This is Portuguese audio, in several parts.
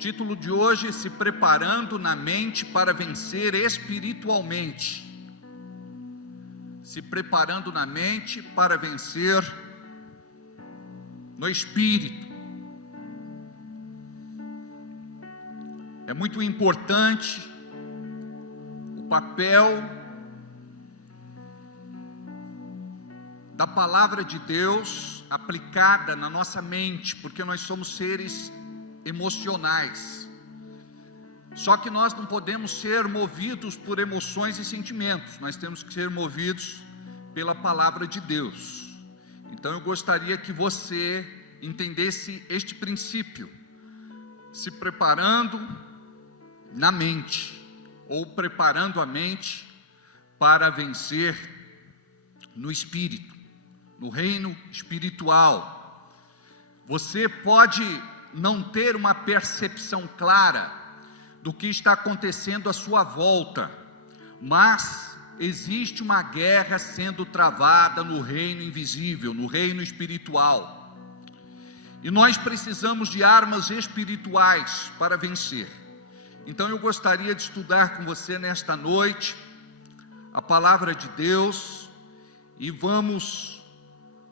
título de hoje: se preparando na mente para vencer espiritualmente. Se preparando na mente para vencer no espírito. É muito importante o papel da palavra de Deus aplicada na nossa mente, porque nós somos seres emocionais. Só que nós não podemos ser movidos por emoções e sentimentos, nós temos que ser movidos pela palavra de Deus. Então eu gostaria que você entendesse este princípio: se preparando na mente, ou preparando a mente para vencer no espírito, no reino espiritual. Você pode não ter uma percepção clara do que está acontecendo à sua volta, mas existe uma guerra sendo travada no reino invisível, no reino espiritual, e nós precisamos de armas espirituais para vencer. Então eu gostaria de estudar com você nesta noite a palavra de Deus, e vamos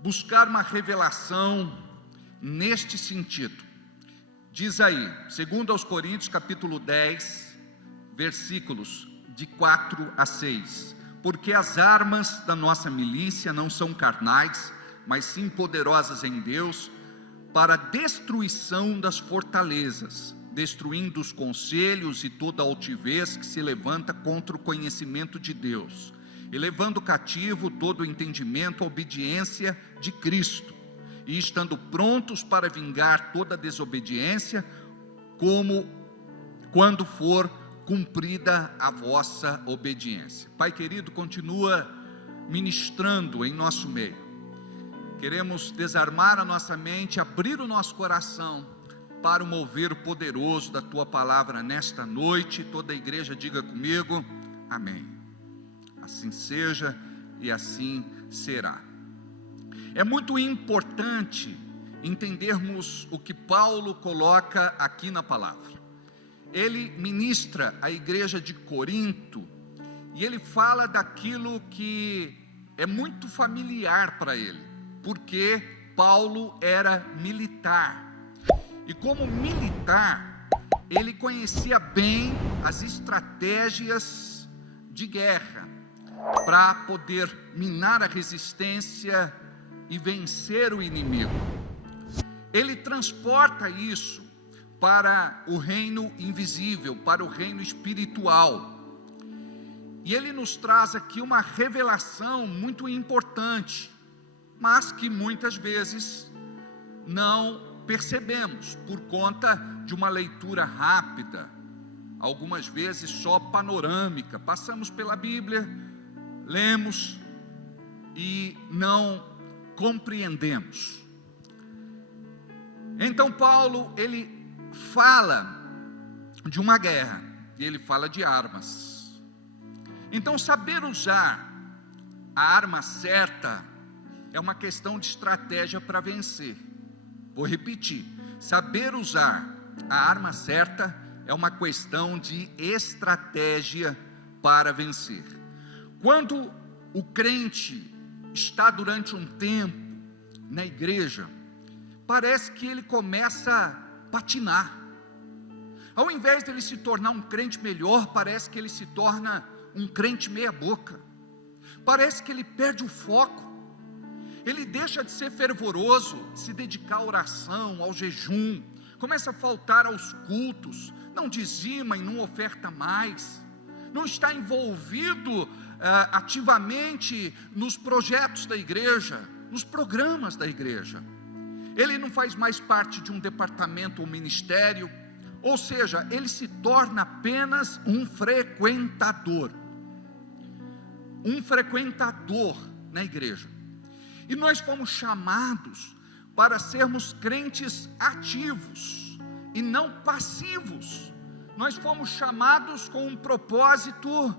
buscar uma revelação neste sentido. Diz aí, 2 Coríntios capítulo 10, versículos de 4 a 6. Porque as armas da nossa milícia não são carnais, mas sim poderosas em Deus, para a destruição das fortalezas, destruindo os conselhos e toda altivez que se levanta contra o conhecimento de Deus, e levando cativo todo o entendimento à obediência de Cristo, e estando prontos para vingar toda desobediência, quando for cumprida a vossa obediência. Pai querido, continua ministrando em nosso meio. Queremos desarmar a nossa mente, abrir o nosso coração para o mover poderoso da Tua palavra nesta noite. Toda a igreja diga comigo, amém. Assim seja e assim será. É muito importante entendermos o que Paulo coloca aqui na palavra. Ele ministra a igreja de Corinto, e ele fala daquilo que é muito familiar para ele, porque Paulo era militar, e como militar, ele conhecia bem as estratégias de guerra, para poder minar a resistência e vencer o inimigo. Ele transporta isso para o reino invisível, para o reino espiritual, e ele nos traz aqui uma revelação muito importante, mas que muitas vezes não percebemos, por conta de uma leitura rápida, algumas vezes só panorâmica. Passamos pela Bíblia, lemos e não compreendemos. Então Paulo, ele fala de uma guerra, e ele fala de armas. Então saber usar a arma certa é uma questão de estratégia para vencer. Vou repetir: saber usar a arma certa é uma questão de estratégia para vencer. Quando o crente está durante um tempo na igreja, parece que ele começa a patinar. Ao invés de ele se tornar um crente melhor, parece que ele se torna um crente meia boca. Parece que ele perde o foco. Ele deixa de ser fervoroso, de se dedicar à oração, ao jejum, começa a faltar aos cultos, não dizima e não oferta mais, não está envolvido ativamente nos projetos da igreja, nos programas da igreja. Ele não faz mais parte de um departamento ou ministério, ou seja, ele se torna apenas um frequentador na igreja. E nós fomos chamados para sermos crentes ativos e não passivos. Nós fomos chamados com um propósito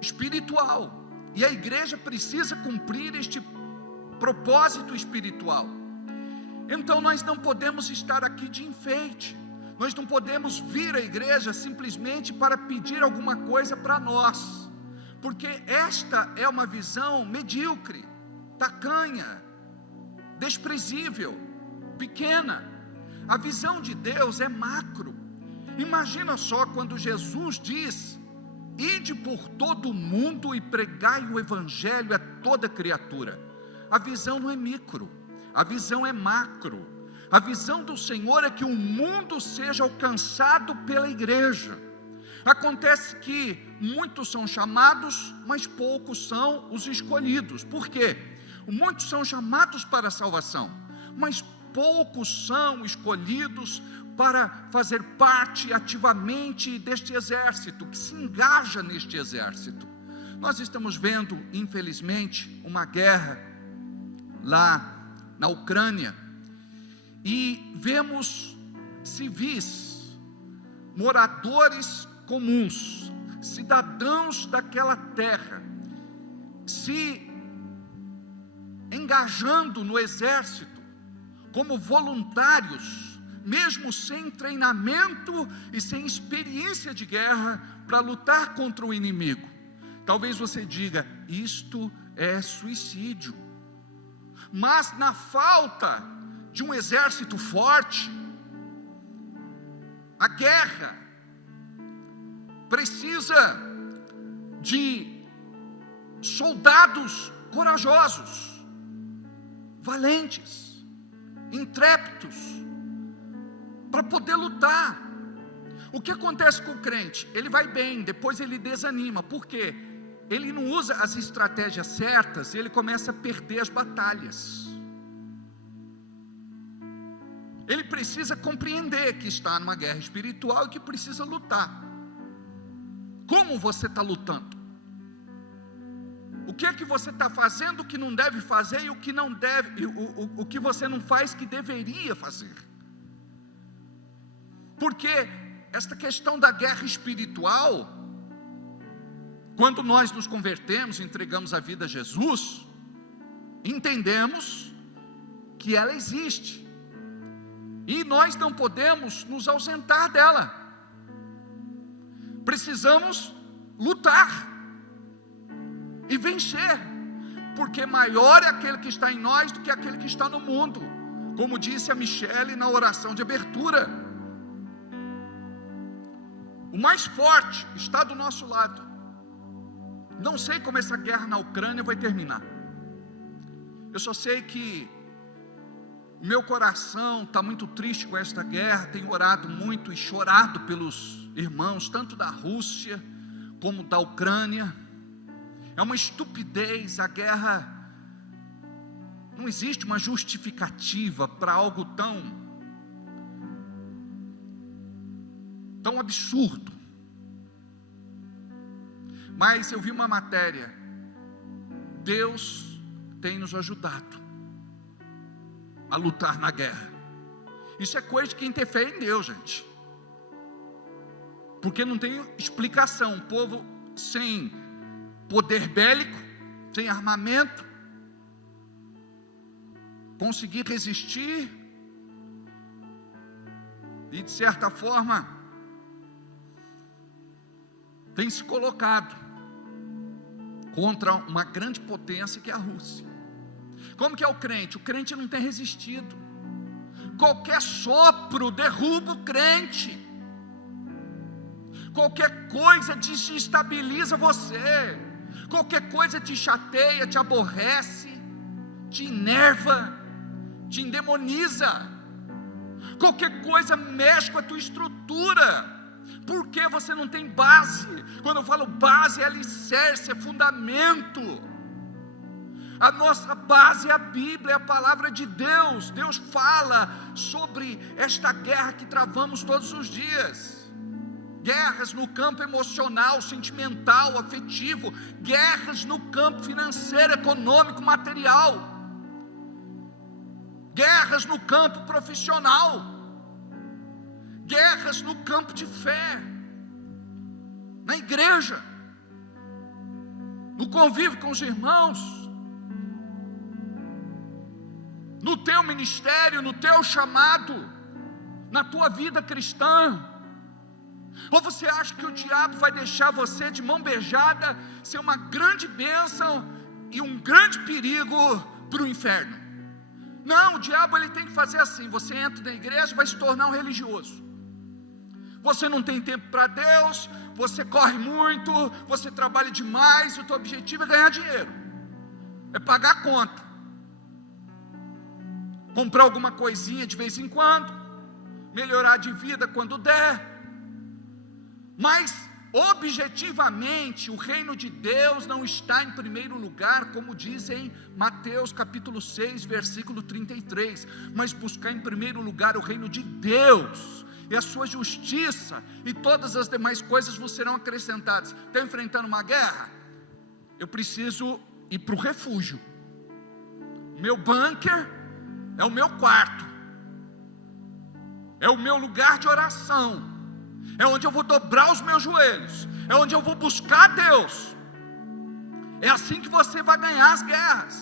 espiritual, e a igreja precisa cumprir este propósito espiritual. Então nós não podemos estar aqui de enfeite, Nós não podemos vir à igreja simplesmente para pedir alguma coisa para nós, porque esta é uma visão medíocre, tacanha, desprezível, pequena. A visão de Deus é macro. Imagina só quando Jesus diz: ide por todo o mundo e pregai o evangelho a toda criatura. A visão não é micro, a visão é macro. A visão do Senhor é que o mundo seja alcançado pela igreja. Acontece que muitos são chamados, mas poucos são os escolhidos. Por quê? Muitos são chamados para a salvação, mas poucos são escolhidos para fazer parte ativamente deste exército, que se engaja neste exército. Nós estamos vendo, infelizmente, uma guerra lá na Ucrânia, e vemos civis, moradores comuns, cidadãos daquela terra, se engajando no exército, como voluntários, mesmo sem treinamento e sem experiência de guerra, para lutar contra o inimigo. Talvez você diga: isto é suicídio. Mas na falta de um exército forte, a guerra precisa de soldados corajosos, valentes, intrépidos, para poder lutar. O que acontece com o crente? Ele vai bem, depois ele desanima. Por quê? Ele não usa as estratégias certas e ele começa a perder as batalhas. Ele precisa compreender que está numa guerra espiritual e que precisa lutar. Como você está lutando? O que é que você está fazendo que não deve fazer e o que não deve, o que você não faz que deveria fazer? Porque esta questão da guerra espiritual, quando nós nos convertemos, entregamos a vida a Jesus, entendemos que ela existe. E nós não podemos nos ausentar dela. Precisamos lutar e vencer, porque maior é aquele que está em nós do que aquele que está no mundo, como disse a Michele na oração de abertura. O mais forte está do nosso lado. Não sei como essa guerra na Ucrânia vai terminar. Eu só sei que o meu coração está muito triste com esta guerra. Tenho orado muito e chorado pelos irmãos, tanto da Rússia como da Ucrânia. É uma estupidez a guerra. Não existe uma justificativa para algo tão absurdo. Mas eu vi uma matéria: Deus tem nos ajudado a lutar na guerra. Isso é coisa de quem tem fé em Deus, gente, porque não tem explicação. Um povo sem poder bélico, sem armamento, conseguir resistir e de certa forma tem se colocado contra uma grande potência que é a Rússia. Como que é o crente? O crente não tem resistido. Qualquer sopro derruba o crente. Qualquer coisa desestabiliza você. Qualquer coisa te chateia, te aborrece, te enerva, te endemoniza. Qualquer coisa mexe com a tua estrutura. Porque você não tem base. Quando eu falo base, é alicerce, é fundamento. A nossa base é a Bíblia, é a palavra de Deus. Deus fala sobre esta guerra que travamos todos os dias. Guerras no campo emocional, sentimental, afetivo. Guerras no campo financeiro, econômico, material. Guerras no campo profissional. Guerras no campo de fé, na igreja, no convívio com os irmãos, no teu ministério, no teu chamado, na tua vida cristã? Ou você acha que o diabo vai deixar você de mão beijada ser uma grande bênção e um grande perigo para o inferno? Não, o diabo ele tem que fazer assim: você entra na igreja e vai se tornar um religioso. Você não tem tempo para Deus, você corre muito, você trabalha demais, o teu objetivo é ganhar dinheiro, é pagar a conta, comprar alguma coisinha de vez em quando, melhorar de vida quando der. Mas objetivamente o reino de Deus não está em primeiro lugar, como diz em Mateus capítulo 6 versículo 33, mas buscar em primeiro lugar o reino de Deus e a sua justiça, e todas as demais coisas vos serão acrescentadas. Está enfrentando uma guerra? Eu preciso ir para o refúgio. Meu bunker é o meu quarto, é o meu lugar de oração, é onde eu vou dobrar os meus joelhos, é onde eu vou buscar Deus. É assim que você vai ganhar as guerras.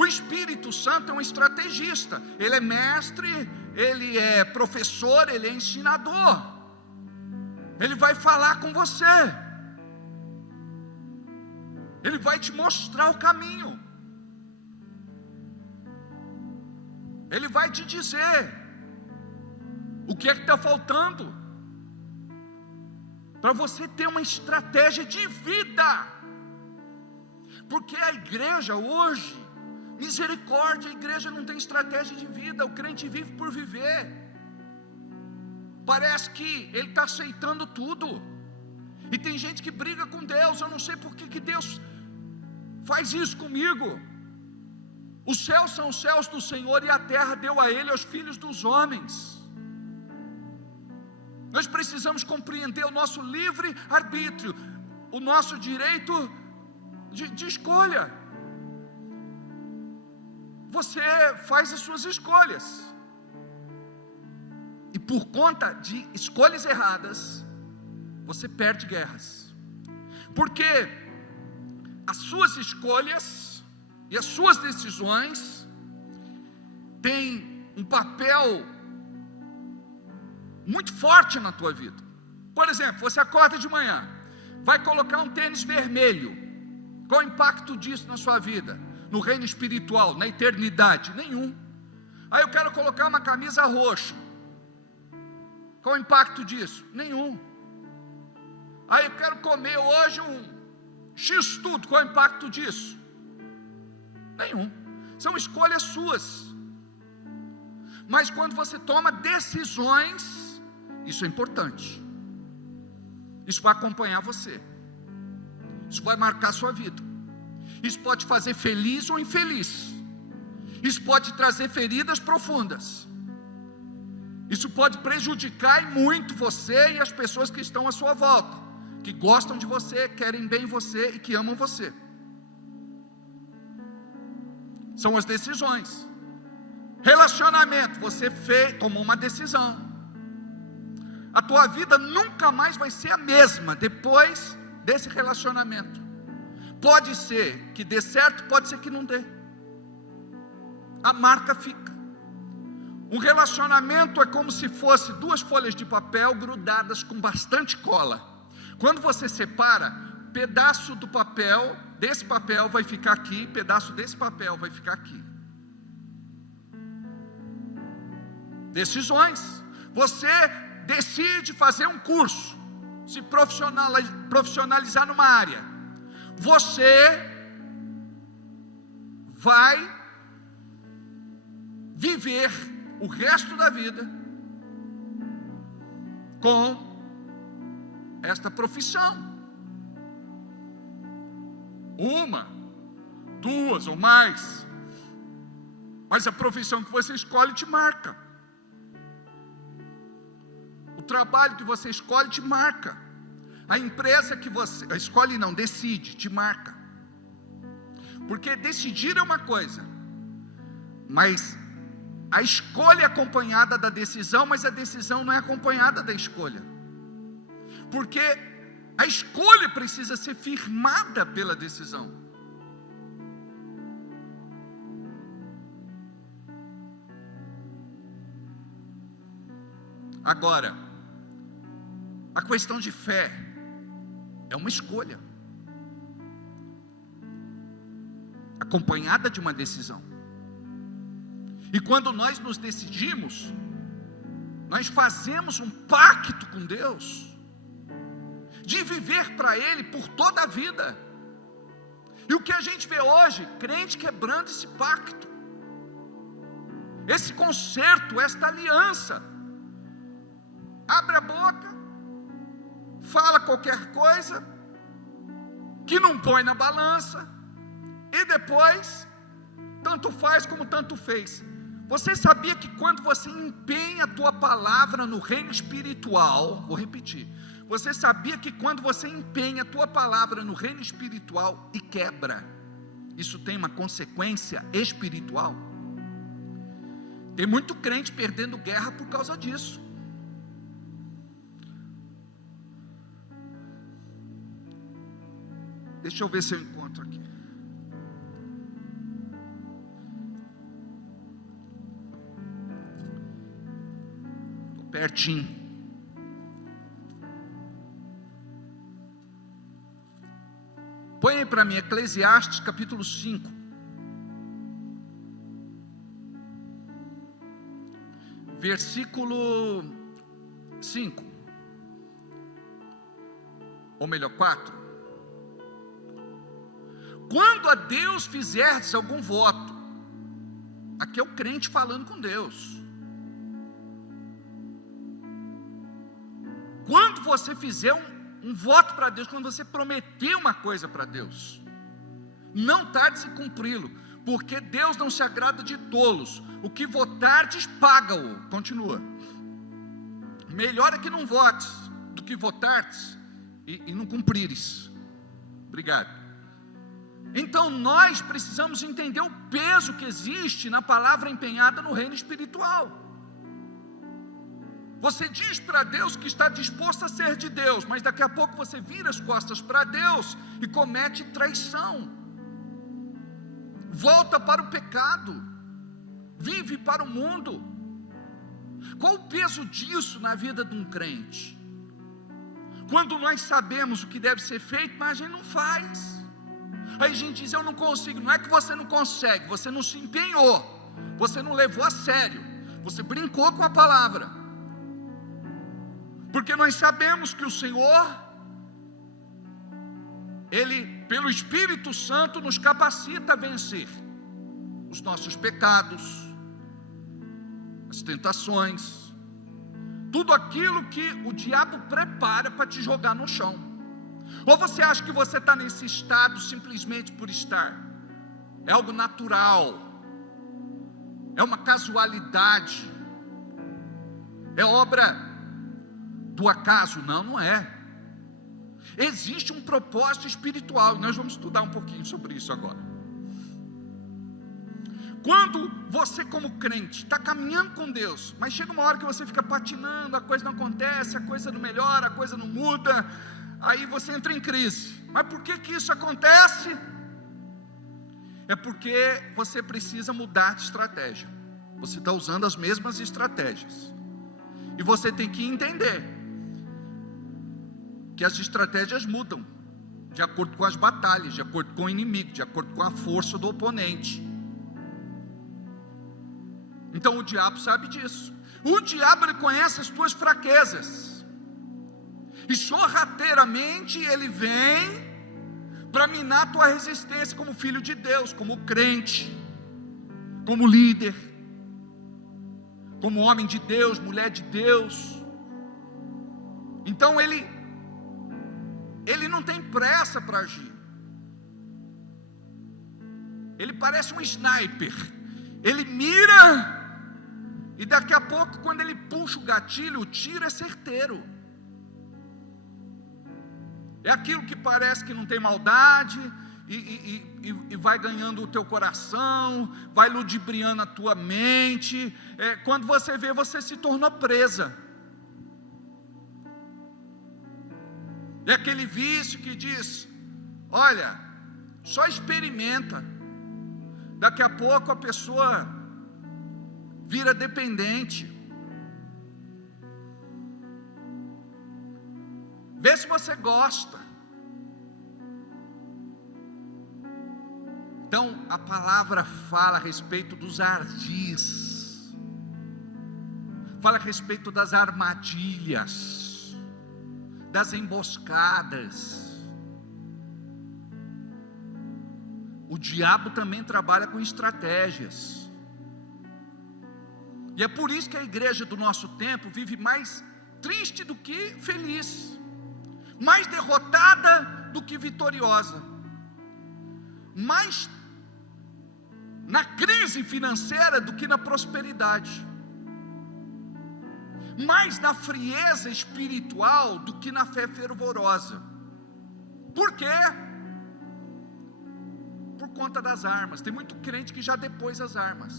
O Espírito Santo é um estrategista, ele é mestre, ele é professor, ele é ensinador. Ele vai falar com você, ele vai te mostrar o caminho, ele vai te dizer o que é que está faltando, para você ter uma estratégia de vida. Porque a igreja hoje, misericórdia, a igreja não tem estratégia de vida, o crente vive por viver. Parece que ele está aceitando tudo, e tem gente que briga com Deus. Eu não sei por que Deus faz isso comigo. Os céus são os céus do Senhor, e a terra deu a ele, aos filhos dos homens. Nós precisamos compreender o nosso livre arbítrio, o nosso direito de escolha. Você faz as suas escolhas, e por conta de escolhas erradas, você perde guerras, porque as suas escolhas e as suas decisões têm um papel muito forte na tua vida. Por exemplo, você acorda de manhã, vai colocar um tênis vermelho. Qual o impacto disso na sua vida? No reino espiritual, na eternidade? Nenhum. Aí eu quero colocar uma camisa roxa. Qual o impacto disso? Nenhum. Aí eu quero comer hoje um X-tudo. Qual o impacto disso? Nenhum. São escolhas suas. Mas quando você toma decisões, isso é importante. Isso vai acompanhar você. Isso vai marcar a sua vida. Isso pode fazer feliz ou infeliz. Isso pode trazer feridas profundas. Isso pode prejudicar e muito você e as pessoas que estão à sua volta, que gostam de você, querem bem você e que amam você. São as decisões. Relacionamento, você tomou uma decisão. A tua vida nunca mais vai ser a mesma depois desse relacionamento. Pode ser que dê certo, pode ser que não dê. A marca fica. Um relacionamento é como se fosse duas folhas de papel grudadas com bastante cola. Quando você separa, pedaço do papel, desse papel vai ficar aqui, pedaço desse papel vai ficar aqui. Decisões. Você decide fazer um curso, se profissionalizar numa área. Você vai viver o resto da vida com esta profissão. Uma, duas ou mais. Mas a profissão que você escolhe te marca. O trabalho que você escolhe te marca. A empresa que você escolhe não, decide, te marca. Porque decidir é uma coisa, mas a escolha é acompanhada da decisão, mas a decisão não é acompanhada da escolha. Porque a escolha precisa ser firmada pela decisão. Agora, a questão de fé é uma escolha, acompanhada de uma decisão. E quando nós nos decidimos, nós fazemos um pacto com Deus, de viver para Ele por toda a vida. E o que a gente vê hoje, crente quebrando esse pacto, esse concerto, esta aliança, abre a boca, fala qualquer coisa, que não põe na balança, e depois, tanto faz como tanto fez. Você sabia que quando você empenha a tua palavra no reino espiritual, vou repetir, você sabia que quando você empenha a tua palavra no reino espiritual e quebra, isso tem uma consequência espiritual? Tem muito crente perdendo guerra por causa disso. Deixa eu ver se eu encontro aqui. Estou pertinho. Põe aí para mim, Eclesiastes capítulo 5. Versículo 5. Ou melhor, 4. Quando a Deus fizerdes algum voto, aqui é o crente falando com Deus. Quando você fizer um voto para Deus, quando você prometer uma coisa para Deus, não tarde em cumpri-lo, porque Deus não se agrada de tolos. O que votardes, paga-o. Continua. Melhor é que não votes, do que votardes e não cumprires. Obrigado. Então nós precisamos entender o peso que existe na palavra empenhada no reino espiritual. Você diz para Deus que está disposto a ser de Deus, mas daqui a pouco você vira as costas para Deus e comete traição, volta para o pecado, vive para o mundo. Qual o peso disso na vida de um crente? Quando nós sabemos o que deve ser feito, mas a gente não faz. Aí a gente diz, eu não consigo. Não é que você não consegue, você não se empenhou, você não levou a sério, você brincou com a palavra. Porque nós sabemos que o Senhor, Ele, pelo Espírito Santo, nos capacita a vencer os nossos pecados, as tentações, tudo aquilo que o diabo prepara para te jogar no chão. Ou você acha que você está nesse estado simplesmente por estar? É algo natural, é uma casualidade, é obra do acaso? Não, não é. Existe um propósito espiritual, e nós vamos estudar um pouquinho sobre isso agora. Quando você como crente está caminhando com Deus, mas chega uma hora que você fica patinando, a coisa não acontece, a coisa não melhora, a coisa não muda, aí você entra em crise. Mas por que isso acontece? É porque você precisa mudar de estratégia. Você está usando as mesmas estratégias, e você tem que entender que as estratégias mudam de acordo com as batalhas, de acordo com o inimigo, de acordo com a força do oponente. Então o diabo sabe disso. O diabo, ele conhece as tuas fraquezas, e sorrateiramente ele vem para minar a tua resistência como filho de Deus, como crente, como líder, como homem de Deus, mulher de Deus. Então ele não tem pressa para agir. Ele parece um sniper. Ele mira, e daqui a pouco, quando ele puxa o gatilho, o tiro é certeiro. É aquilo que parece que não tem maldade, e vai ganhando o teu coração, vai ludibriando a tua mente. Quando você vê, você se tornou presa. É aquele vício que diz, olha, só experimenta, daqui a pouco a pessoa vira dependente. Vê se você gosta. Então, a palavra fala a respeito dos ardis, fala a respeito das armadilhas, das emboscadas. O diabo também trabalha com estratégias. E é por isso que a igreja do nosso tempo vive mais triste do que feliz, mais derrotada do que vitoriosa, mais na crise financeira do que na prosperidade, mais na frieza espiritual do que na fé fervorosa. Por quê? Por conta das armas. Tem muito crente que já depôs as armas.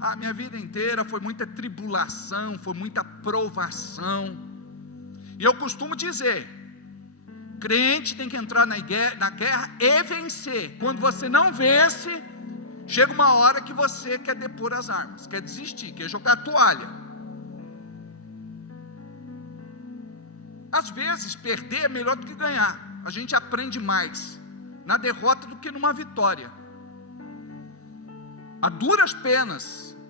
A minha vida inteira foi muita tribulação, foi muita provação. E eu costumo dizer, crente tem que entrar na guerra e vencer. Quando você não vence, chega uma hora que você quer depor as armas, quer desistir, quer jogar a toalha. Às vezes perder é melhor do que ganhar. A gente aprende mais na derrota do que numa vitória. A duras penas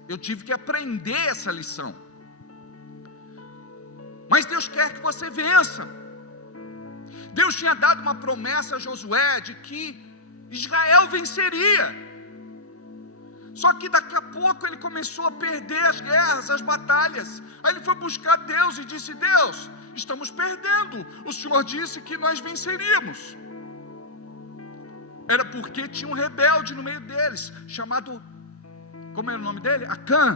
eu tive que aprender essa lição. Mas Deus quer que você vença. Deus tinha dado uma promessa a Josué de que Israel venceria. Só que daqui a pouco ele começou a perder as guerras, as batalhas. Aí ele foi buscar Deus e disse: Deus, estamos perdendo. O Senhor disse que nós venceríamos. Era porque tinha um rebelde no meio deles, chamado, como era o nome dele? Acã.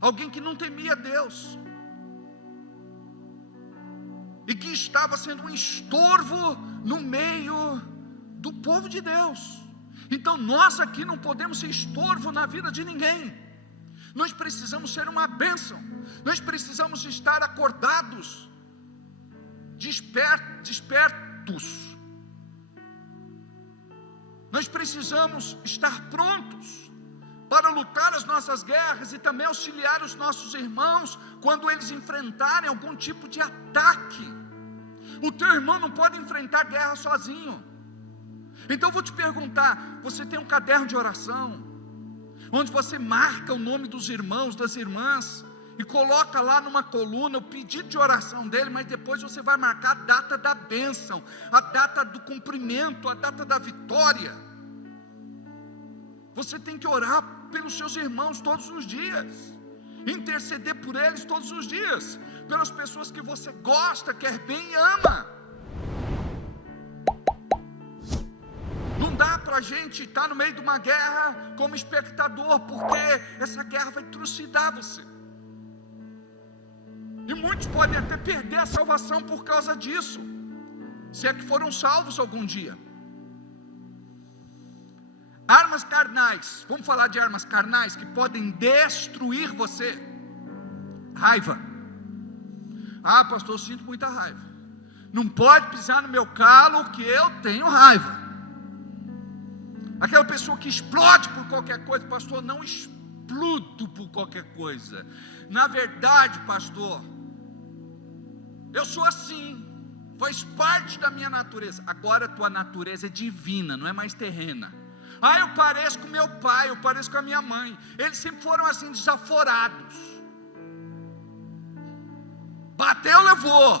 Alguém que não temia Deus, e que estava sendo um estorvo no meio do povo de Deus. Então nós aqui não podemos ser estorvo na vida de ninguém. Nós precisamos ser uma bênção. Nós precisamos estar acordados, despertos. Nós precisamos estar prontos para lutar as nossas guerras e também auxiliar os nossos irmãos quando eles enfrentarem algum tipo de ataque. O teu irmão não pode enfrentar guerra sozinho. Então eu vou te perguntar: você tem um caderno de oração, onde você marca o nome dos irmãos, das irmãs, e coloca lá numa coluna o pedido de oração dele, mas depois você vai marcar a data da bênção, a data do cumprimento, a data da vitória. Você tem que orar pelos seus irmãos todos os dias, interceder por eles todos os dias, pelas pessoas que você gosta, quer bem e ama. Não dá para a gente estar no meio de uma guerra como espectador, porque essa guerra vai trucidar você. E muitos podem até perder a salvação por causa disso, se é que foram salvos algum dia. Armas carnais, vamos falar de armas carnais que podem destruir você. Raiva. Ah, pastor, eu sinto muita raiva. Não pode pisar no meu calo que eu tenho raiva. Aquela pessoa que explode por qualquer coisa. Pastor, não explodo por qualquer coisa. Na verdade, pastor, eu sou assim, faz parte da minha natureza. Agora a tua natureza é divina, não é mais terrena. Ah, eu pareço com meu pai, eu pareço com a minha mãe. Eles sempre foram assim, desaforados. Bateu, levou.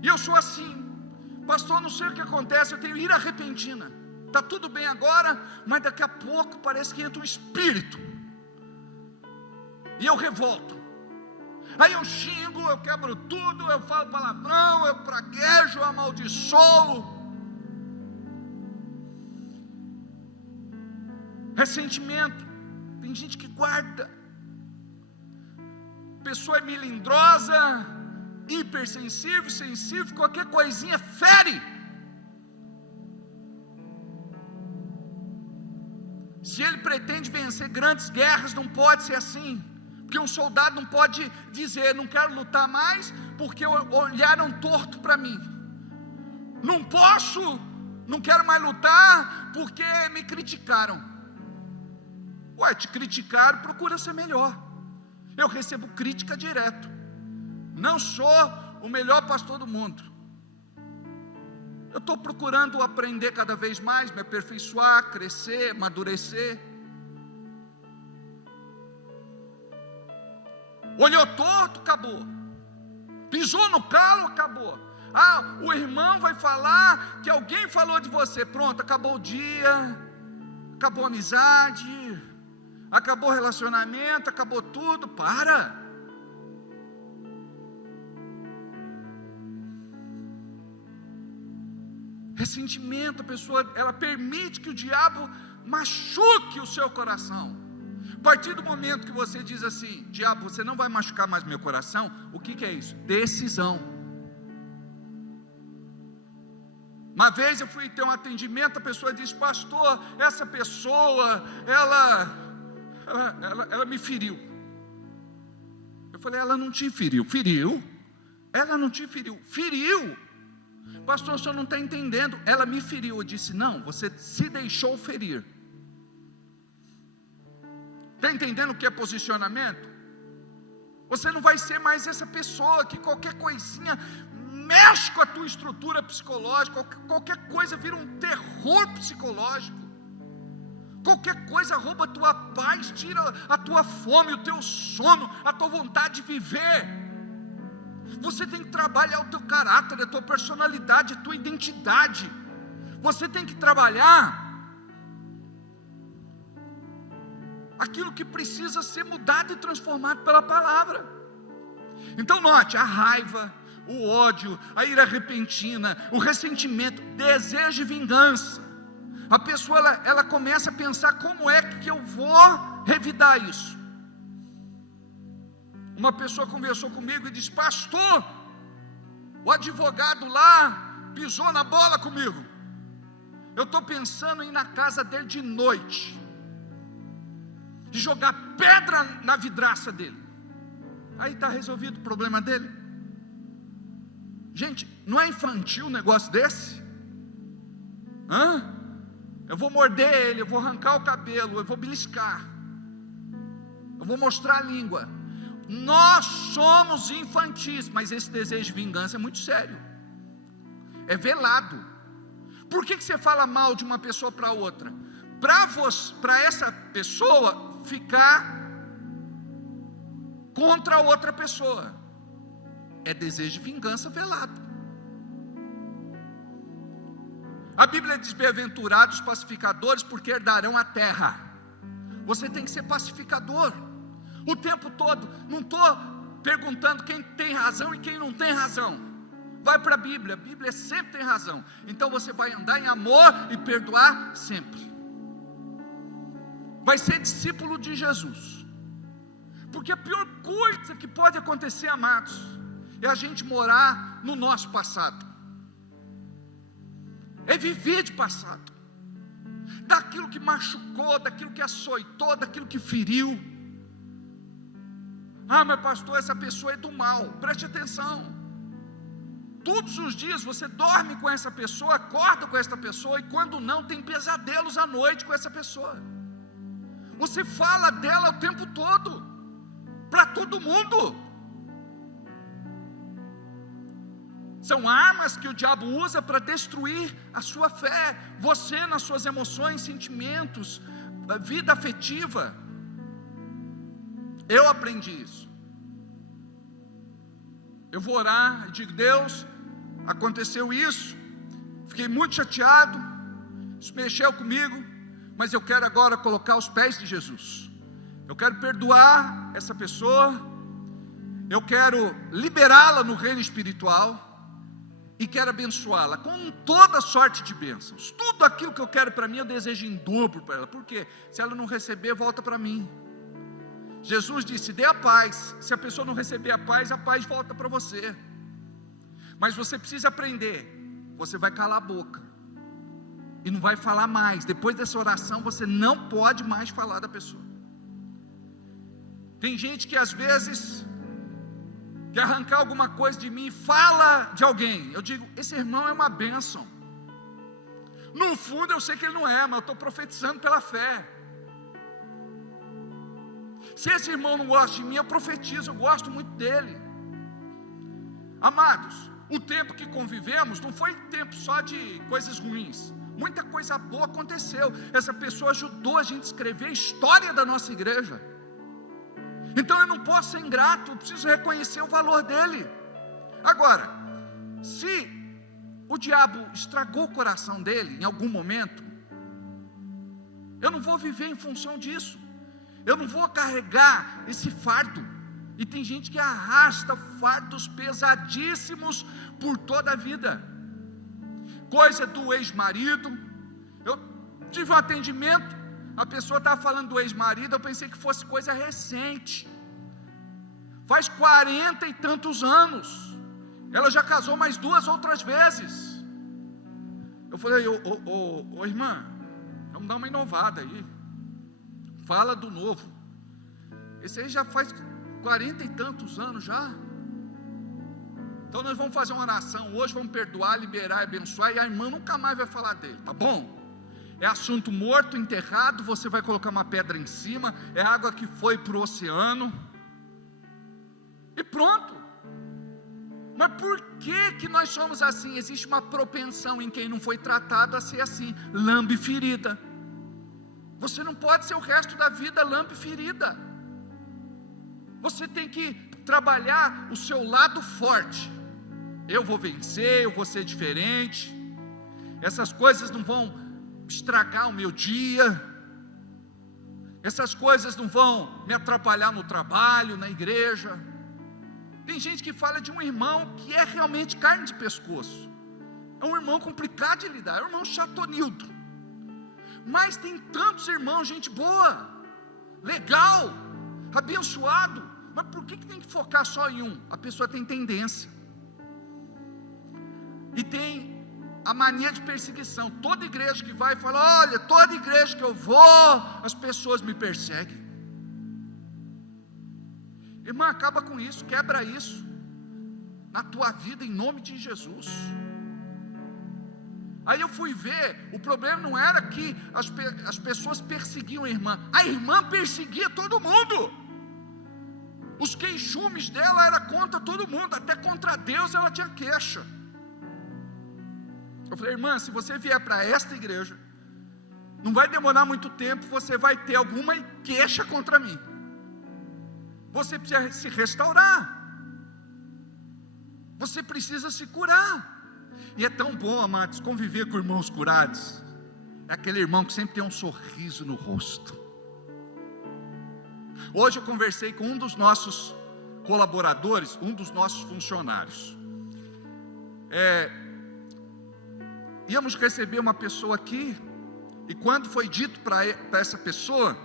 E eu sou assim. Pastor, não sei o que acontece, eu tenho ira repentina. Está tudo bem agora, mas daqui a pouco parece que entra um espírito, e eu revolto. Aí eu xingo, eu quebro tudo, eu falo palavrão, eu praguejo, eu amaldiçoo. Ressentimento, tem gente que guarda. Pessoa é melindrosa, hipersensível, sensível, qualquer coisinha fere. Se ele pretende vencer grandes guerras, não pode ser assim. Porque um soldado não pode dizer: não quero lutar mais porque olharam torto para mim. Não posso, não quero mais lutar porque me criticaram. Ué, te criticaram, procura ser melhor. Eu recebo crítica direto. Não sou o melhor pastor do mundo. Eu estou procurando aprender cada vez mais, me aperfeiçoar, crescer, amadurecer. Olhou torto, acabou. Pisou no calo, acabou. Ah, o irmão vai falar que alguém falou de você. Pronto, acabou o dia, acabou a amizade, acabou o relacionamento, acabou tudo. Para. Ressentimento, a pessoa, ela permite que o diabo machuque o seu coração. A partir do momento que você diz assim: diabo, você não vai machucar mais meu coração, o que é isso? Decisão. Uma vez eu fui ter um atendimento, a pessoa disse: pastor, essa pessoa, ela me feriu. Eu falei: ela não te feriu. Feriu? Ela não te feriu. Feriu? Pastor, o senhor não está entendendo. Ela me feriu. Eu disse: não, você se deixou ferir. Está entendendo o que é posicionamento? Você não vai ser mais essa pessoa que qualquer coisinha mexe com a tua estrutura psicológica, qualquer coisa vira um terror psicológico, qualquer coisa rouba a tua paz, tira a tua fome, o teu sono, a tua vontade de viver. Você tem que trabalhar o teu caráter, a tua personalidade, a tua identidade. Você tem que trabalhar aquilo que precisa ser mudado e transformado pela palavra. Então note, a raiva, o ódio, a ira repentina, o ressentimento, desejo de vingança. A pessoa ela começa a pensar: como é que eu vou revidar isso? Uma pessoa conversou comigo e disse: pastor, o advogado lá pisou na bola comigo. Eu estou pensando em ir na casa dele de noite e jogar pedra na vidraça dele. Aí está resolvido o problema dele. Gente, não é infantil um negócio desse? Eu vou morder ele, eu vou arrancar o cabelo, eu vou beliscar, eu vou mostrar a língua. Nós somos infantis, mas esse desejo de vingança é muito sério, é velado. Por que você fala mal de uma pessoa para outra? Para essa pessoa ficar contra a outra pessoa. É desejo de vingança velado. A Bíblia diz: bem-aventurados os pacificadores, porque herdarão a terra. Você tem que ser pacificador o tempo todo. Não estou perguntando quem tem razão e quem não tem razão. Vai para a Bíblia sempre tem razão. Então você vai andar em amor e perdoar sempre. Vai ser discípulo de Jesus. Porque a pior coisa que pode acontecer, amados, é a gente morar no nosso passado, é viver de passado, daquilo que machucou, daquilo que açoitou, daquilo que feriu. Ah, mas pastor, essa pessoa é do mal. Preste atenção, todos os dias você dorme com essa pessoa, acorda com essa pessoa, e quando não, tem pesadelos à noite com essa pessoa. Você fala dela o tempo todo, para todo mundo. São armas que o diabo usa para destruir a sua fé, você nas suas emoções, sentimentos, vida afetiva. Eu aprendi isso. Eu vou orar e digo: Deus, aconteceu isso, fiquei muito chateado, isso mexeu comigo, mas eu quero agora colocar aos pés de Jesus. Eu quero perdoar essa pessoa, eu quero liberá-la no reino espiritual e quero abençoá-la com toda sorte de bênçãos. Tudo aquilo que eu quero para mim, eu desejo em dobro para ela. Por quê? Se ela não receber, volta para mim. Jesus disse: dê a paz. Se a pessoa não receber a paz volta para você. Mas você precisa aprender. Você vai calar a boca e não vai falar mais. Depois dessa oração, você não pode mais falar da pessoa. Tem gente que às vezes quer arrancar alguma coisa de mim, fala de alguém. Eu digo: esse irmão é uma bênção. No fundo eu sei que ele não é, mas eu estou profetizando pela fé. Se esse irmão não gosta de mim, eu profetizo, eu gosto muito dele. Amados, o tempo que convivemos não foi tempo só de coisas ruins. Muita coisa boa aconteceu. Essa pessoa ajudou a gente a escrever a história da nossa igreja. Então eu não posso ser ingrato, eu preciso reconhecer o valor dele. Agora, se o diabo estragou o coração dele em algum momento, eu não vou viver em função disso. Eu não vou carregar esse fardo. E tem gente que arrasta fardos pesadíssimos por toda a vida. Coisa do ex-marido. Eu tive um atendimento, a pessoa estava falando do ex-marido, eu pensei que fosse coisa recente. Faz 40 e tantos anos. Ela já casou mais 2 outras vezes. Eu falei, ô irmã, vamos dar uma inovada aí. Fala do novo. Esse aí já faz 40 e tantos anos já. Então nós vamos fazer uma oração hoje, vamos perdoar, liberar e abençoar, e a irmã nunca mais vai falar dele, tá bom? É assunto morto, enterrado, você vai colocar uma pedra em cima, é água que foi para o oceano, e pronto. Mas por que nós somos assim? Existe uma propensão em quem não foi tratado a ser assim, lambe ferida. Você não pode ser o resto da vida lambe ferida. Você tem que trabalhar o seu lado forte. Eu vou vencer, eu vou ser diferente. Essas coisas não vão estragar o meu dia. Essas coisas não vão me atrapalhar no trabalho, na igreja. Tem gente que fala de um irmão que é realmente carne de pescoço. É um irmão complicado de lidar, é um irmão chatonildo. Mas tem tantos irmãos, gente boa, legal, abençoado. Mas por que tem que focar só em um? A pessoa tem tendência. E tem a mania de perseguição. Toda igreja que vai fala, olha, toda igreja que eu vou, as pessoas me perseguem. Irmã, acaba com isso, quebra isso na tua vida em nome de Jesus. Aí eu fui ver, o problema não era que as pessoas perseguiam a irmã perseguia todo mundo. Os queixumes dela era contra todo mundo, até contra Deus ela tinha queixa. Eu falei, irmã, se você vier para esta igreja, não vai demorar muito tempo, você vai ter alguma queixa contra mim. Você precisa se restaurar. Você precisa se curar. E é tão bom, amados, conviver com irmãos curados. É aquele irmão que sempre tem um sorriso no rosto. Hoje eu conversei com um dos nossos colaboradores, um dos nossos funcionários. Íamos receber uma pessoa aqui, e quando foi dito para essa pessoa,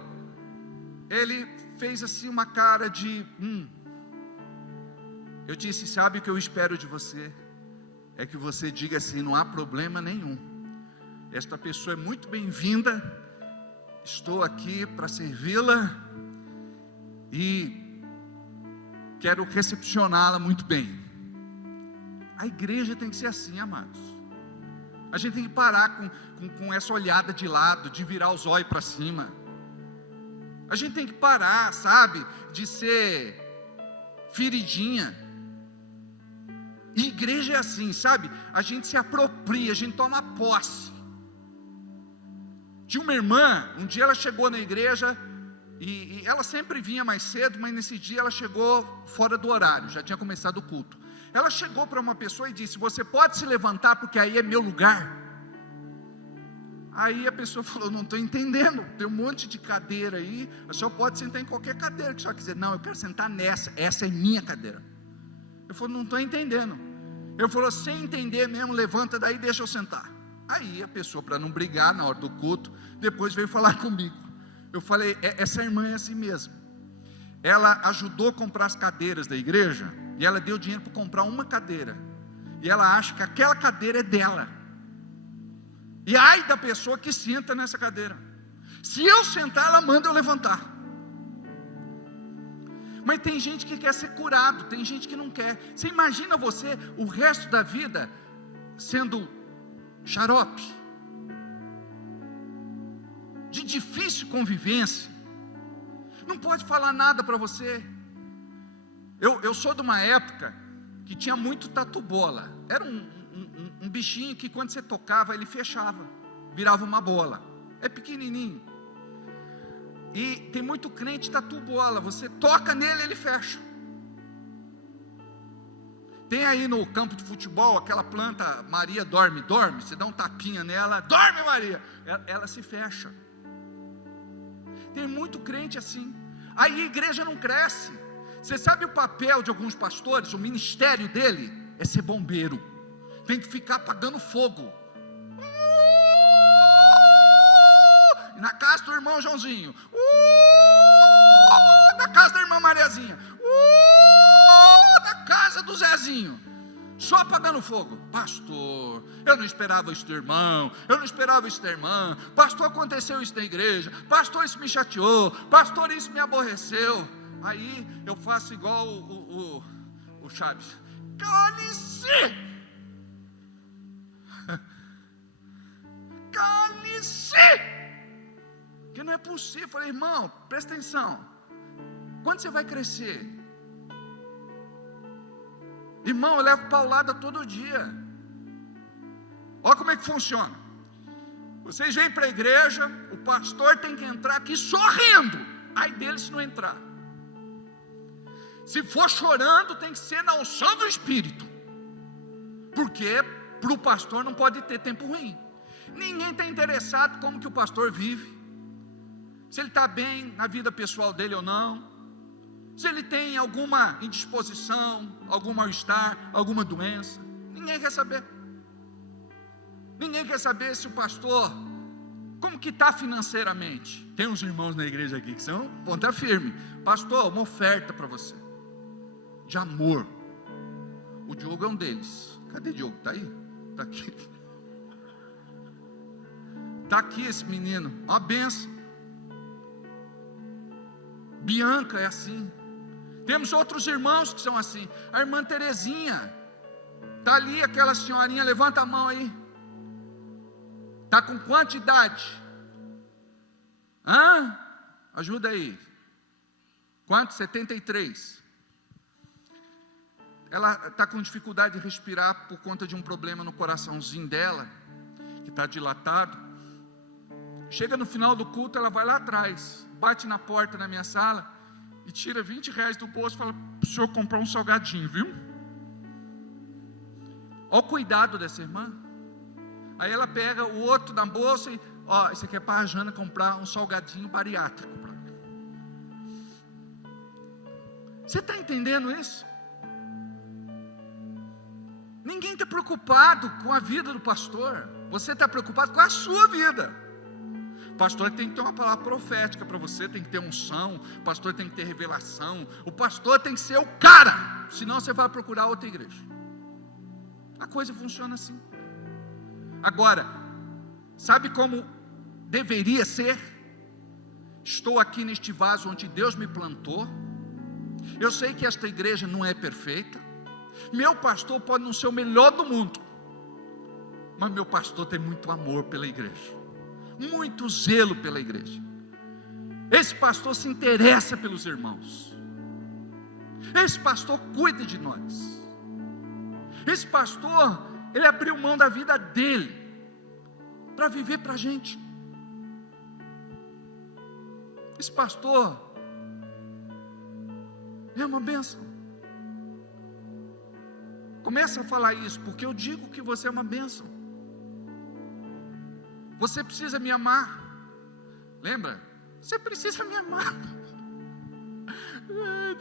ele fez assim uma cara de, eu disse, sabe o que eu espero de você? É que você diga assim, não há problema nenhum, esta pessoa é muito bem-vinda, estou aqui para servi-la, e quero recepcioná-la muito bem. A igreja tem que ser assim, amados. A gente tem que parar com essa olhada de lado, de virar os olhos para cima. A gente tem que parar, sabe, de ser feridinha. E igreja é assim, sabe, a gente se apropria, a gente toma posse. Tinha uma irmã, um dia ela chegou na igreja, e ela sempre vinha mais cedo, mas nesse dia ela chegou fora do horário, já tinha começado o culto. Ela chegou para uma pessoa e disse, você pode se levantar porque aí é meu lugar? Aí a pessoa falou, não estou entendendo, tem um monte de cadeira aí, a senhora pode sentar em qualquer cadeira que a senhora quiser. Não, eu quero sentar nessa, essa é minha cadeira. Eu falei, não estou entendendo. Ele falou, sem entender mesmo, levanta daí e deixa eu sentar. Aí a pessoa, para não brigar na hora do culto, depois veio falar comigo. Eu falei, essa irmã é assim mesmo. Ela ajudou a comprar as cadeiras da igreja, e ela deu dinheiro para comprar uma cadeira, e ela acha que aquela cadeira é dela. E ai da pessoa que senta nessa cadeira. Se eu sentar, ela manda eu levantar. Mas tem gente que quer ser curado, tem gente que não quer. Você imagina você o resto da vida sendo xarope, de difícil convivência, não pode falar nada para você. Eu sou de uma época que tinha muito tatu-bola. Era um bichinho que quando você tocava ele fechava, virava uma bola. É pequenininho. E tem muito crente tatu-bola, você toca nele, ele fecha. Tem aí no campo de futebol aquela planta Maria dorme, você dá um tapinha nela, dorme Maria, ela se fecha. Tem muito crente assim. Aí a igreja não cresce. Você sabe o papel de alguns pastores? O ministério dele é ser bombeiro. Tem que ficar apagando fogo. Na casa do irmão Joãozinho, na casa da irmã Mariazinha, na casa do Zezinho, só apagando fogo. Pastor, eu não esperava isso do irmão, eu não esperava isso da irmã. Pastor, aconteceu isso na igreja. Pastor, isso me chateou. Pastor, isso me aborreceu. Aí eu faço igual o Chaves: cale-se, cale-se, que não é possível. Falei: irmão, presta atenção, quando você vai crescer? Irmão, eu levo paulada todo dia. Olha como é que funciona. Vocês vêm para a igreja, o pastor tem que entrar aqui sorrindo. Ai dele se não entrar. Se for chorando, tem que ser na unção do Espírito, porque para o pastor não pode ter tempo ruim. Ninguém está interessado como que o pastor vive, se ele está bem na vida pessoal dele ou não, se ele tem alguma indisposição, algum mal-estar, alguma doença. Ninguém quer saber. Ninguém quer saber se o pastor, como que está financeiramente. Tem uns irmãos na igreja aqui que são ponta firme. Pastor, uma oferta para você, de amor. O Diogo é um deles. Cadê Diogo? Está aí? Está aqui. Está aqui esse menino, uma benção. Bianca é assim. Temos outros irmãos que são assim. A irmã Terezinha está ali, aquela senhorinha, levanta a mão aí. Está com quanta idade? Ajuda aí. Quanto? 73. Ela está com dificuldade de respirar por conta de um problema no coraçãozinho dela, que está dilatado. Chega no final do culto, ela vai lá atrás, bate na porta na minha sala e tira R$20 do bolso e fala: para o senhor comprar um salgadinho, viu? Olha o cuidado dessa irmã. Aí ela pega o outro na bolsa e: isso aqui é para a Jana comprar um salgadinho bariátrico. Você está entendendo isso? Ninguém está preocupado com a vida do pastor. Você está preocupado com a sua vida. O pastor tem que ter uma palavra profética para você, tem que ter unção, o pastor tem que ter revelação, o pastor tem que ser o cara, senão você vai procurar outra igreja. A coisa funciona assim. Agora, sabe como deveria ser? Estou aqui neste vaso onde Deus me plantou. Eu sei que esta igreja não é perfeita. Meu pastor pode não ser o melhor do mundo, mas meu pastor tem muito amor pela igreja, muito zelo pela igreja. Esse pastor se interessa pelos irmãos. Esse pastor cuida de nós. Esse pastor, ele abriu mão da vida dele para viver para a gente. Esse pastor é uma bênção. Começa a falar isso, porque eu digo que você é uma bênção. Você precisa me amar. Lembra? Você precisa me amar.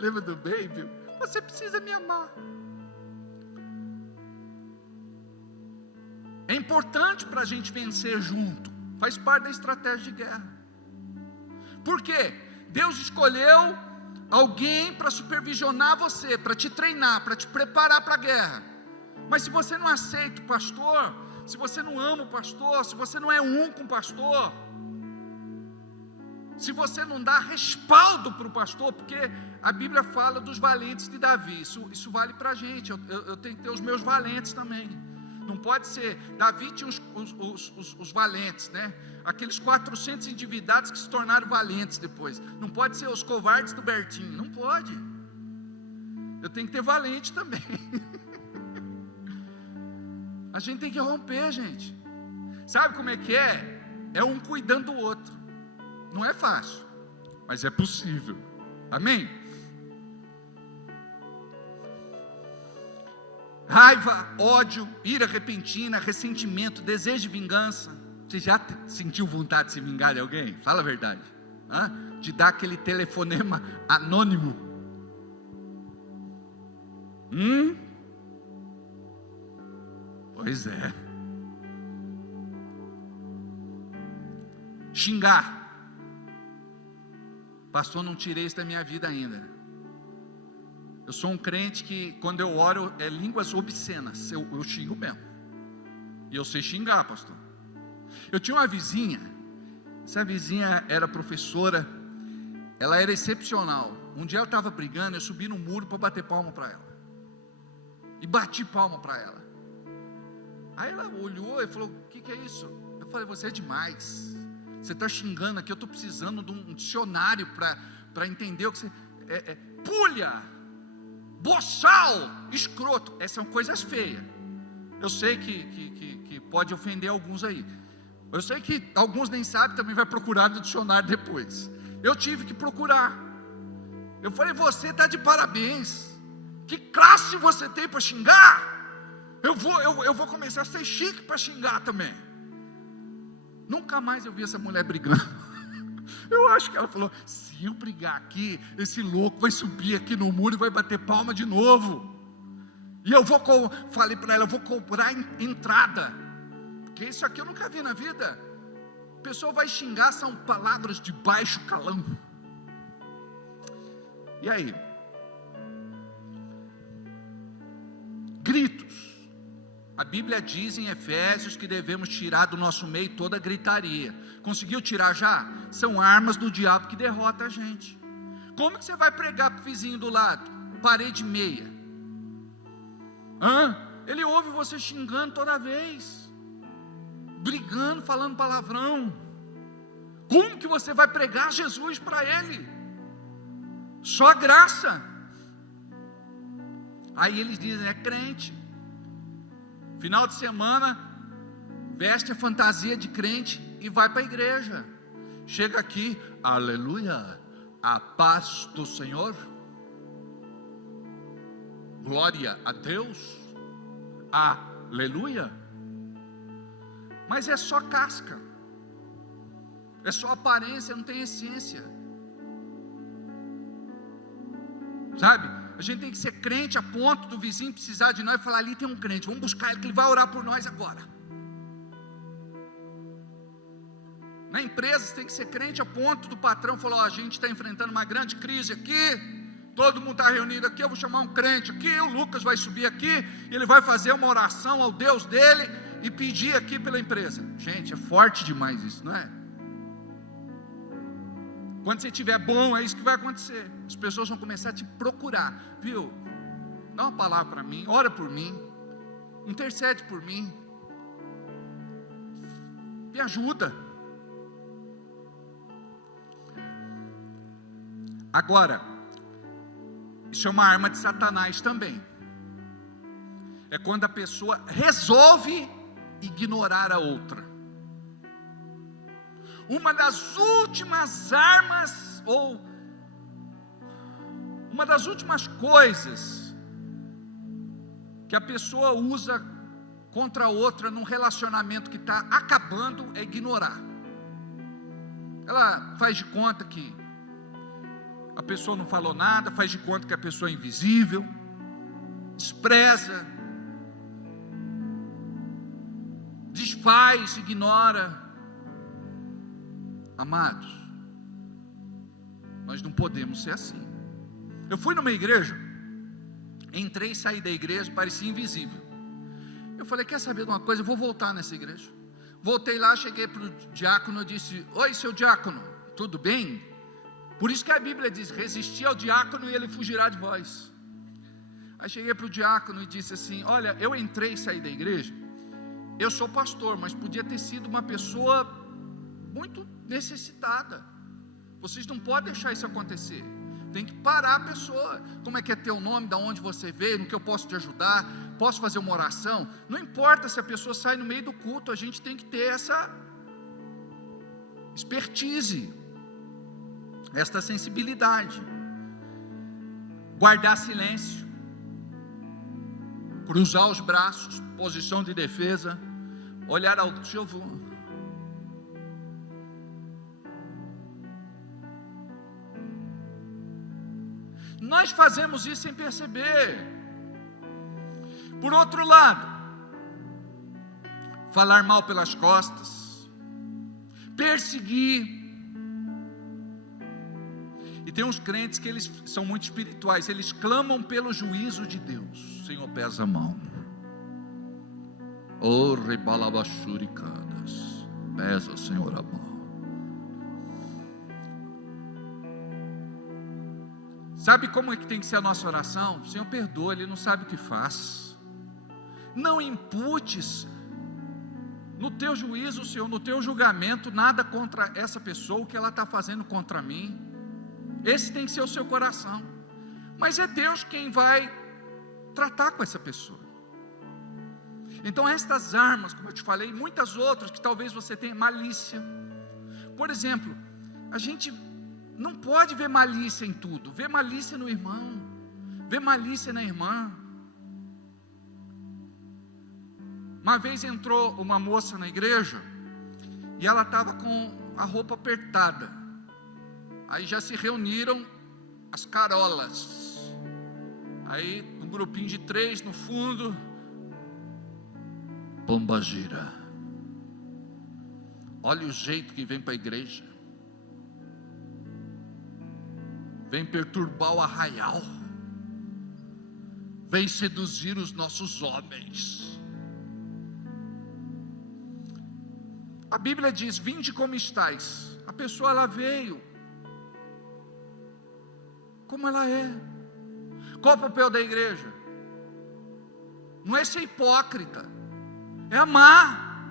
Lembra do baby? Você precisa me amar. É importante para a gente vencer junto. Faz parte da estratégia de guerra. Por quê? Deus escolheu alguém para supervisionar você, para te treinar, para te preparar para a guerra. Mas se você não aceita o pastor, se você não ama o pastor, se você não é um com o pastor, se você não dá respaldo para o pastor, porque a Bíblia fala dos valentes de Davi, isso vale para a gente. Eu tenho que ter os meus valentes também. Não pode ser. Davi tinha os valentes, né? Aqueles 400 endividados que se tornaram valentes depois. Não pode ser os covardes do Bertinho. Não pode. Eu tenho que ter valente também. A gente tem que romper, gente. Sabe como é que é? É um cuidando do outro. Não é fácil, mas é possível. Amém? Raiva, ódio, ira repentina, ressentimento, desejo de vingança. Você já sentiu vontade de se vingar de alguém? Fala a verdade. De dar aquele telefonema anônimo. Pois é. Xingar. Pastor, não tirei isso da minha vida ainda. Eu sou um crente que quando eu oro é línguas obscenas. Eu xingo mesmo. E eu sei xingar, pastor. Eu tinha uma vizinha. Essa vizinha era professora. Ela era excepcional. Um dia ela estava brigando. Eu subi no muro para bater palma para ela. E bati palma para ela. Aí ela olhou e falou: o que é isso? Eu falei: você é demais. Você está xingando aqui. Eu estou precisando de um dicionário para entender o que você... pulha, boçal, escroto. Essas são coisas feias. Eu sei que pode ofender alguns aí. Eu sei que alguns nem sabem, também vai procurar no dicionário depois. Eu tive que procurar. Eu falei: você está de parabéns. Que classe você tem para xingar? Eu vou começar a ser chique para xingar também. Nunca mais eu vi essa mulher brigando. Eu acho que ela falou: se eu brigar aqui, esse louco vai subir aqui no muro e vai bater palma de novo. E eu falei para ela: eu vou comprar entrada, porque isso aqui eu nunca vi na vida. A pessoa vai xingar, são palavras de baixo calão. E aí? Gritos. A Bíblia diz em Efésios que devemos tirar do nosso meio toda gritaria. Conseguiu tirar já? São armas do diabo que derrota a gente. Como que você vai pregar para o vizinho do lado? Parede meia. Ele ouve você xingando toda vez, brigando, falando palavrão. Como que você vai pregar Jesus para ele? Só graça. Aí eles dizem: é crente. Final de semana, veste a fantasia de crente e vai para a igreja. Chega aqui, aleluia, a paz do Senhor, glória a Deus, aleluia. Mas é só casca, é só aparência, não tem essência. Sabe? A gente tem que ser crente a ponto do vizinho precisar de nós e falar: ali tem um crente, vamos buscar ele que ele vai orar por nós agora. Na empresa você tem que ser crente a ponto do patrão falar: a gente está enfrentando uma grande crise aqui, todo mundo está reunido aqui, eu vou chamar um crente aqui, o Lucas vai subir aqui, e ele vai fazer uma oração ao Deus dele e pedir aqui pela empresa. Gente, é forte demais isso, não é? Quando você estiver bom, é isso que vai acontecer. As pessoas vão começar a te procurar, viu? Dá uma palavra para mim, ora por mim, intercede por mim, me ajuda. Agora, isso é uma arma de Satanás também. É quando a pessoa resolve ignorar a outra. Uma das últimas armas, ou uma das últimas coisas que a pessoa usa contra a outra num relacionamento que está acabando é ignorar. Ela faz de conta que a pessoa não falou nada, faz de conta que a pessoa é invisível, despreza, desfaz, ignora. Amados, nós não podemos ser assim. Eu fui numa igreja, entrei e saí da igreja, parecia invisível. Eu falei: quer saber de uma coisa? Eu vou voltar nessa igreja. Voltei lá, cheguei para o diácono e disse: oi, seu diácono, tudo bem? Por isso que a Bíblia diz: resistir ao diácono e ele fugirá de vós. Aí cheguei para o diácono e disse assim: olha, eu entrei e saí da igreja, Eu sou pastor, mas podia ter sido uma pessoa muito necessitada. Vocês não podem deixar isso acontecer. Tem que parar a pessoa. Como é que é teu nome, de onde você veio, no que eu posso te ajudar, posso fazer uma oração? Não importa se a pessoa sai no meio do culto, a gente tem que ter essa expertise, esta sensibilidade. Guardar silêncio, cruzar os braços, posição de defesa, olhar ao alto. Nós fazemos isso sem perceber. Por outro lado, falar mal pelas costas, perseguir. E tem uns crentes que eles são muito espirituais, eles clamam pelo juízo de Deus. Senhor, pesa a mão. Oh, rebalabachuricadas, pesa, Senhor, a mão. Sabe como é que tem que ser a nossa oração? Senhor, perdoa, ele não sabe o que faz. Não imputes no teu juízo, Senhor, no teu julgamento, nada contra essa pessoa, o que ela está fazendo contra mim. Esse tem que ser o seu coração. Mas é Deus quem vai tratar com essa pessoa. Então estas armas, como eu te falei, muitas outras que talvez você tenha, malícia. Por exemplo, a gente não pode ver malícia em tudo. Vê malícia no irmão, vê malícia na irmã. Uma vez entrou uma moça na igreja e ela estava com a roupa apertada. Aí já se reuniram as carolas. Aí um grupinho de 3 no fundo. Pombagira. Olha o jeito que vem para a igreja. Vem perturbar o arraial. Vem seduzir os nossos homens. A Bíblia diz: vinde como estáis. A pessoa, ela veio como ela é. Qual o papel da igreja? Não é ser hipócrita, é amar.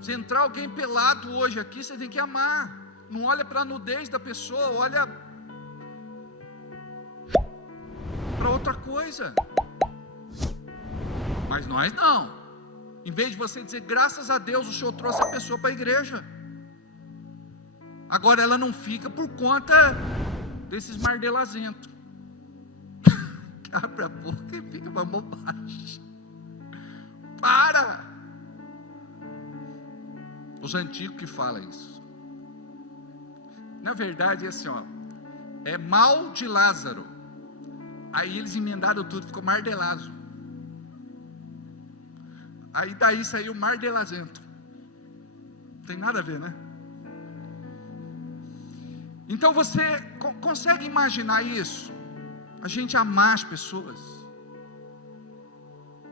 Se entrar alguém pelado hoje aqui, você tem que amar. Não olha para a nudez da pessoa, olha para outra coisa. Mas nós não. Em vez de você dizer, graças a Deus o Senhor trouxe a pessoa para a igreja, agora ela não fica por conta desses mardelazentos. Abre a boca e fica uma bobagem. Para! Os antigos que falam isso. Na verdade é assim, ó, é mal de Lázaro. Aí eles emendaram tudo, ficou Mardelazo. Aí daí saiu Mardelazento. Não tem nada a ver, né? Então você consegue imaginar isso? A gente amar as pessoas.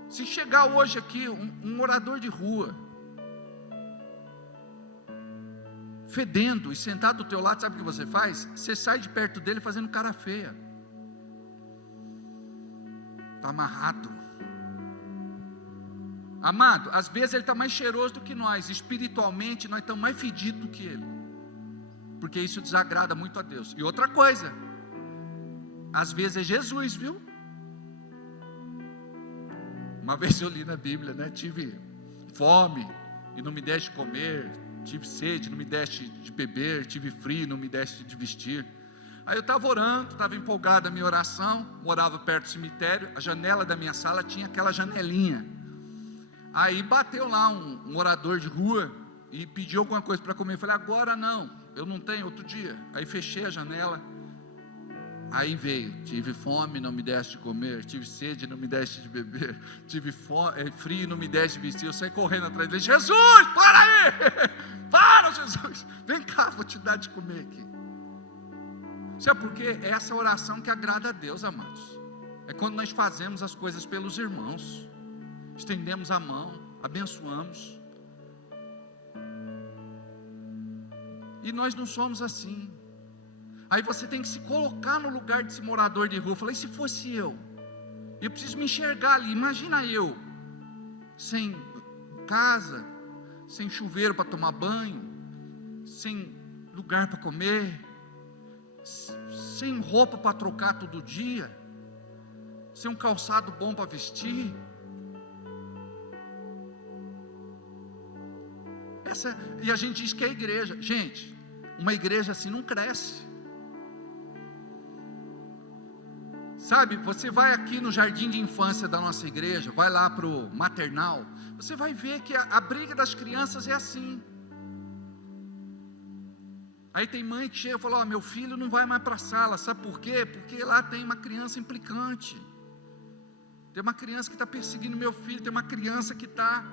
Se chegar hoje aqui um morador de rua, fedendo e sentado do teu lado, sabe o que você faz? Você sai de perto dele fazendo cara feia. Está amarrado. Amado, às vezes ele está mais cheiroso do que nós. Espiritualmente nós estamos mais fedidos do que ele, porque isso desagrada muito a Deus. E outra coisa, às vezes é Jesus, viu? Uma vez eu li na Bíblia, né? Tive fome e não me deste comer, tive sede, não me deste de beber, tive frio, não me deste de vestir. Aí eu estava orando, estava empolgado na minha oração, morava perto do cemitério, a janela da minha sala tinha aquela janelinha. Aí bateu lá um morador de rua e pediu alguma coisa para comer. Eu falei, agora não, eu não tenho, outro dia. Aí fechei a janela. Aí veio, tive fome, não me deste de comer, tive sede, não me deste de beber, tive frio, não me deste de vestir. Eu saí correndo atrás dele, Jesus, para aí, para Jesus, vem cá, vou te dar de comer aqui. Sabe por quê? É essa oração que agrada a Deus, amados. É quando nós fazemos as coisas pelos irmãos, estendemos a mão, abençoamos. E nós não somos assim. Aí você tem que se colocar no lugar desse morador de rua. Eu falei, se fosse eu, Eu preciso me enxergar ali. Imagina eu, sem casa, sem chuveiro para tomar banho, sem lugar para comer, sem roupa para trocar todo dia, sem um calçado bom para vestir. E a gente diz que é igreja. Gente, uma igreja assim não cresce. Sabe, você vai aqui no jardim de infância da nossa igreja, vai lá para o maternal, você vai ver que a briga das crianças é assim. Aí tem mãe que chega e fala: meu filho não vai mais para a sala, sabe por quê? Porque lá tem uma criança implicante, tem uma criança que está perseguindo meu filho, tem uma criança que está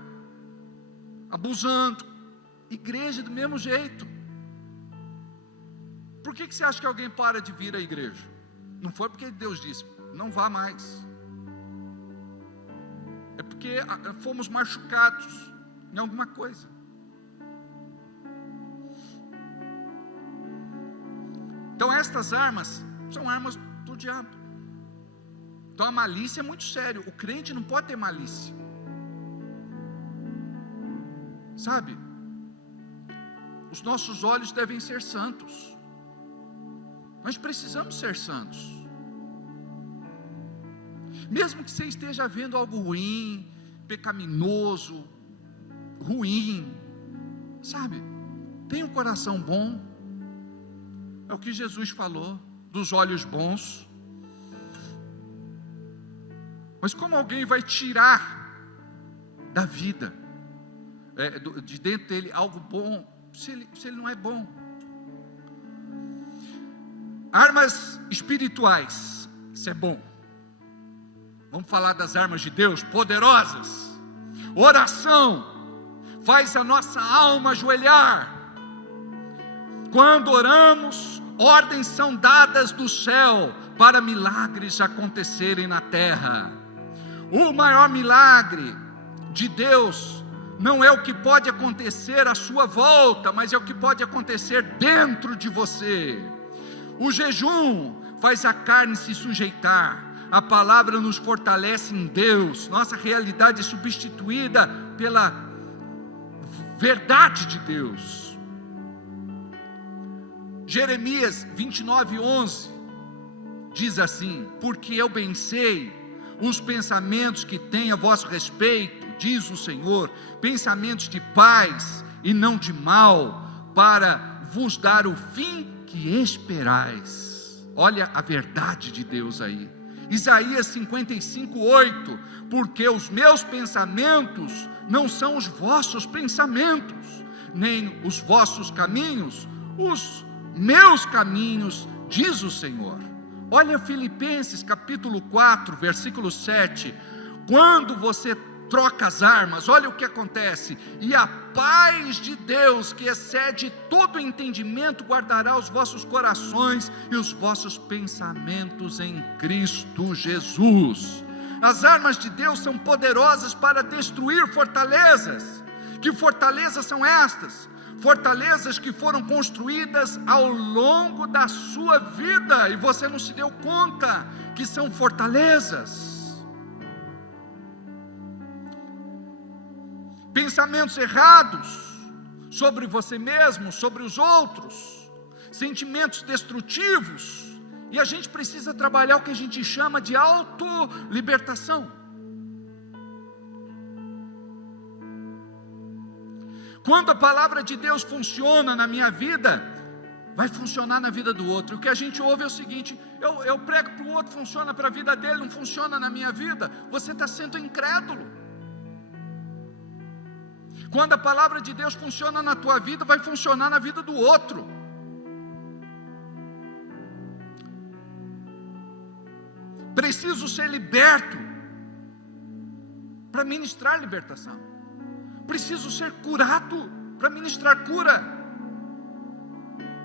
abusando. Igreja do mesmo jeito. Por que você acha que alguém para de vir à igreja? Não foi porque Deus disse, não vá mais. É porque fomos machucados em alguma coisa. Então estas armas são armas do diabo. Então a malícia é muito sério. O crente não pode ter malícia. Sabe? Os nossos olhos devem ser santos. Nós precisamos ser santos. Mesmo que você esteja vendo algo ruim, pecaminoso, ruim, sabe? Tenha um coração bom. É o que Jesus falou, dos olhos bons. Mas como alguém vai tirar da vida, de dentro dele, algo bom, se ele não é bom? Armas espirituais, isso é bom. Vamos falar das armas de Deus, poderosas. Oração faz a nossa alma ajoelhar. Quando oramos, ordens são dadas do céu para milagres acontecerem na terra. O maior milagre de Deus não é o que pode acontecer à sua volta, mas é o que pode acontecer dentro de você. O jejum faz a carne se sujeitar. A palavra nos fortalece em Deus. Nossa realidade é substituída pela verdade de Deus. Jeremias 29:11 diz assim: porque eu bem sei os pensamentos que tenho a vosso respeito, diz o Senhor, pensamentos de paz e não de mal, para vos dar o fim que esperais. Olha a verdade de Deus aí. Isaías 55:8, porque os meus pensamentos não são os vossos pensamentos, nem os vossos caminhos, os meus caminhos, diz o Senhor. Olha Filipenses capítulo 4, versículo 7, quando você troca as armas, olha o que acontece: e a paz de Deus, que excede todo entendimento, guardará os vossos corações e os vossos pensamentos em Cristo Jesus. As armas de Deus são poderosas para destruir fortalezas. Que fortalezas são estas? Fortalezas que foram construídas ao longo da sua vida e você não se deu conta que são fortalezas. Pensamentos errados sobre você mesmo, sobre os outros, sentimentos destrutivos, e a gente precisa trabalhar o que a gente chama de autolibertação. Quando a palavra de Deus funciona na minha vida, vai funcionar na vida do outro. O que a gente ouve é o seguinte: eu prego para o outro, funciona para a vida dele, não funciona na minha vida. Você está sendo incrédulo. Quando a palavra de Deus funciona na tua vida, vai funcionar na vida do outro. Preciso ser liberto para ministrar libertação. Preciso ser curado para ministrar cura.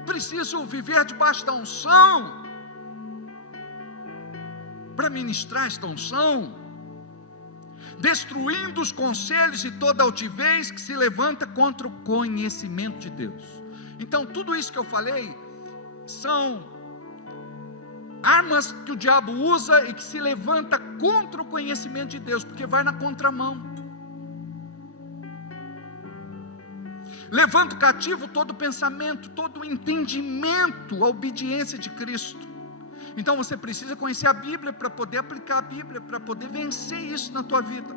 Preciso viver debaixo da unção para ministrar esta unção. Destruindo os conselhos e toda altivez que se levanta contra o conhecimento de Deus. Então tudo isso que eu falei são armas que o diabo usa e que se levanta contra o conhecimento de Deus, porque vai na contramão. Levanta cativo todo pensamento, todo entendimento à obediência de Cristo. Então você precisa conhecer a Bíblia para poder aplicar a Bíblia, para poder vencer isso na tua vida.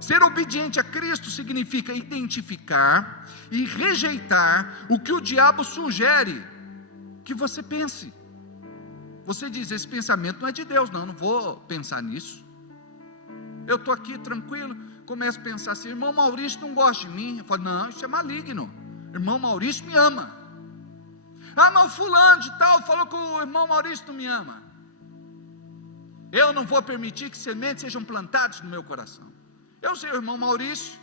Ser obediente a Cristo significa identificar e rejeitar o que o diabo sugere que você pense. Você diz, esse pensamento não é de Deus, não vou pensar nisso. Eu estou aqui tranquilo, começo a pensar assim, irmão Maurício não gosta de mim. Eu falo, não, isso é maligno, irmão Maurício me ama. Ah, mas o fulano de tal falou que o irmão Maurício não me ama. Eu não vou permitir que sementes sejam plantadas no meu coração. Eu sei o irmão Maurício,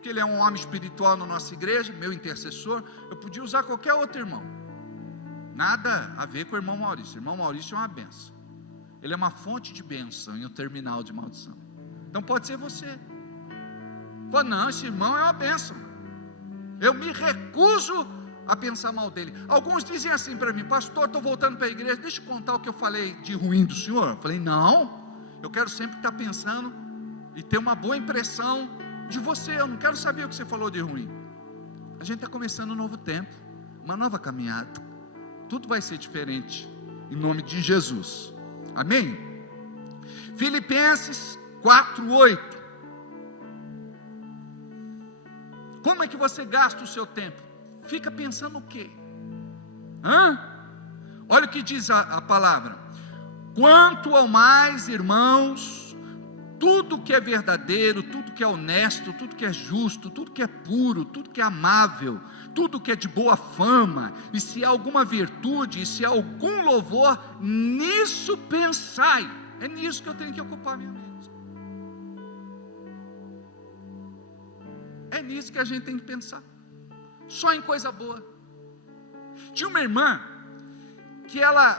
que ele é um homem espiritual na nossa igreja, meu intercessor. Eu podia usar qualquer outro irmão, nada a ver com o irmão Maurício. O irmão Maurício é uma bênção, ele é uma fonte de bênção e um terminal de maldição. Então pode ser você. Pô, não, esse irmão é uma bênção, eu me recuso a pensar mal dele. Alguns dizem assim para mim, pastor, estou voltando para a igreja, deixa eu contar o que eu falei de ruim do senhor. Eu falei, não, eu quero sempre estar pensando e ter uma boa impressão de você, eu não quero saber o que você falou de ruim. A gente está começando um novo tempo, uma nova caminhada, tudo vai ser diferente, em nome de Jesus, amém? Filipenses 4:8. Como é que você gasta o seu tempo? Fica pensando o quê? Olha o que diz a palavra: quanto ao mais, irmãos, tudo que é verdadeiro, tudo que é honesto, tudo que é justo, tudo que é puro, tudo que é amável, tudo que é de boa fama, e se há alguma virtude, e se há algum louvor, nisso pensai. É nisso que eu tenho que ocupar minha mente. É nisso que a gente tem que pensar, só em coisa boa. Tinha uma irmã que ela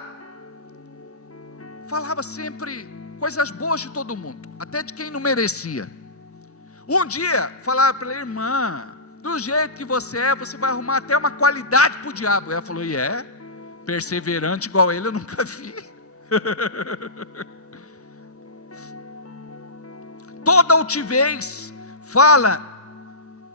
falava sempre coisas boas de todo mundo, até de quem não merecia. Um dia falava para ela, irmã, do jeito que você é, você vai arrumar até uma qualidade para o diabo. Ela falou, e é? Perseverante igual ele eu nunca vi. Toda altivez fala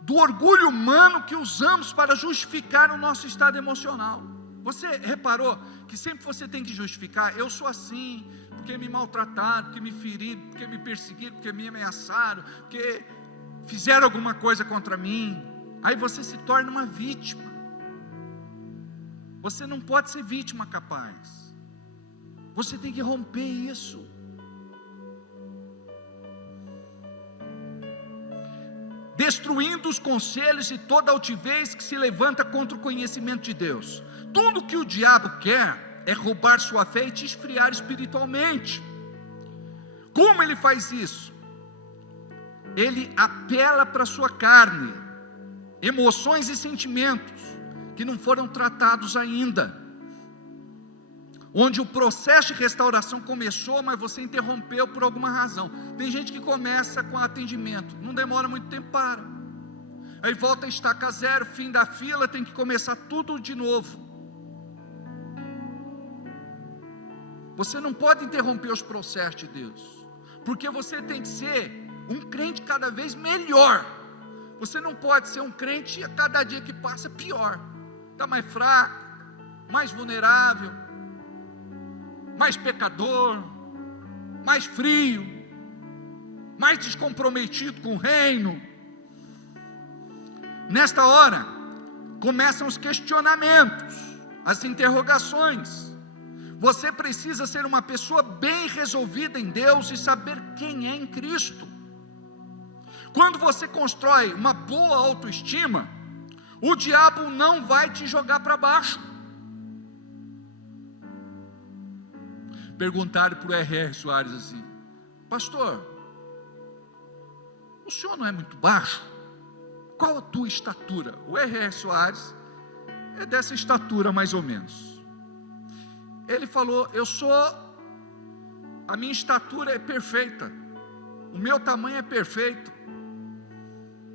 do orgulho humano que usamos para justificar o nosso estado emocional. Você reparou que sempre você tem que justificar, eu sou assim, porque me maltrataram, porque me feriram, porque me perseguiram, porque me ameaçaram, porque fizeram alguma coisa contra mim. Aí você se torna uma vítima. Você não pode ser vítima capaz, você tem que romper isso. Destruindo os conselhos e toda altivez que se levanta contra o conhecimento de Deus. Tudo que o diabo quer é roubar sua fé e te esfriar espiritualmente. Como ele faz isso? Ele apela para a sua carne, emoções e sentimentos que não foram tratados ainda, onde o processo de restauração começou, mas você interrompeu por alguma razão. Tem gente que começa com atendimento, não demora muito tempo, para, aí volta a estaca zero, fim da fila, tem que começar tudo de novo. Você não pode interromper os processos de Deus, porque você tem que ser um crente cada vez melhor. Você não pode ser um crente a cada dia que passa pior, está mais fraco, mais vulnerável, mais pecador, mais frio, mais descomprometido com o reino. Nesta hora começam os questionamentos, as interrogações. Você precisa ser uma pessoa bem resolvida em Deus e saber quem é em Cristo. Quando você constrói uma boa autoestima, o diabo não vai te jogar para baixo. Perguntaram para o R.R. Soares assim, pastor, o senhor não é muito baixo? Qual a tua estatura? O R.R. Soares é dessa estatura mais ou menos. Ele falou, a minha estatura é perfeita, o meu tamanho é perfeito,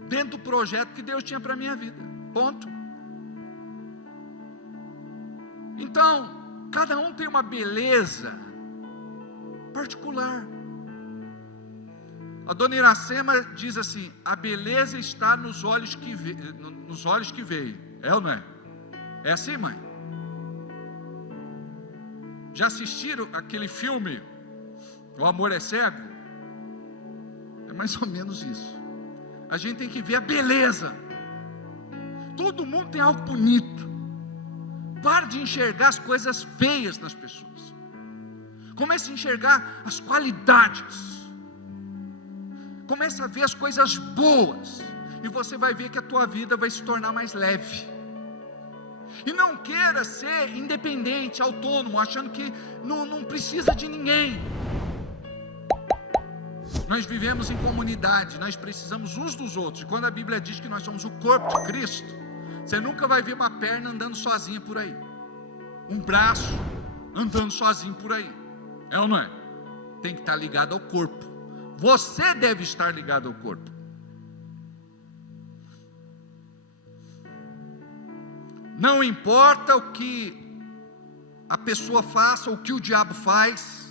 dentro do projeto que Deus tinha para a minha vida, ponto. Então, Cada um tem uma beleza particular. A dona Iracema diz assim: a beleza está nos olhos que veio. É ou não é? É assim, mãe? Já assistiram aquele filme O Amor é Cego? É mais ou menos isso. A gente tem que ver a beleza. Todo mundo tem algo bonito. Pare de enxergar as coisas feias nas pessoas. Comece a enxergar as qualidades. Comece a ver as coisas boas. E você vai ver que a tua vida vai se tornar mais leve. E não queira ser independente, autônomo, achando que não precisa de ninguém. Nós vivemos em comunidade, nós precisamos uns dos outros. E quando a Bíblia diz que nós somos o corpo de Cristo, você nunca vai ver uma perna andando sozinha por aí, um braço andando sozinho por aí. É ou não é? Tem que estar ligado ao corpo. Você deve estar ligado ao corpo. Não importa o que a pessoa faça, ou o que o diabo faz,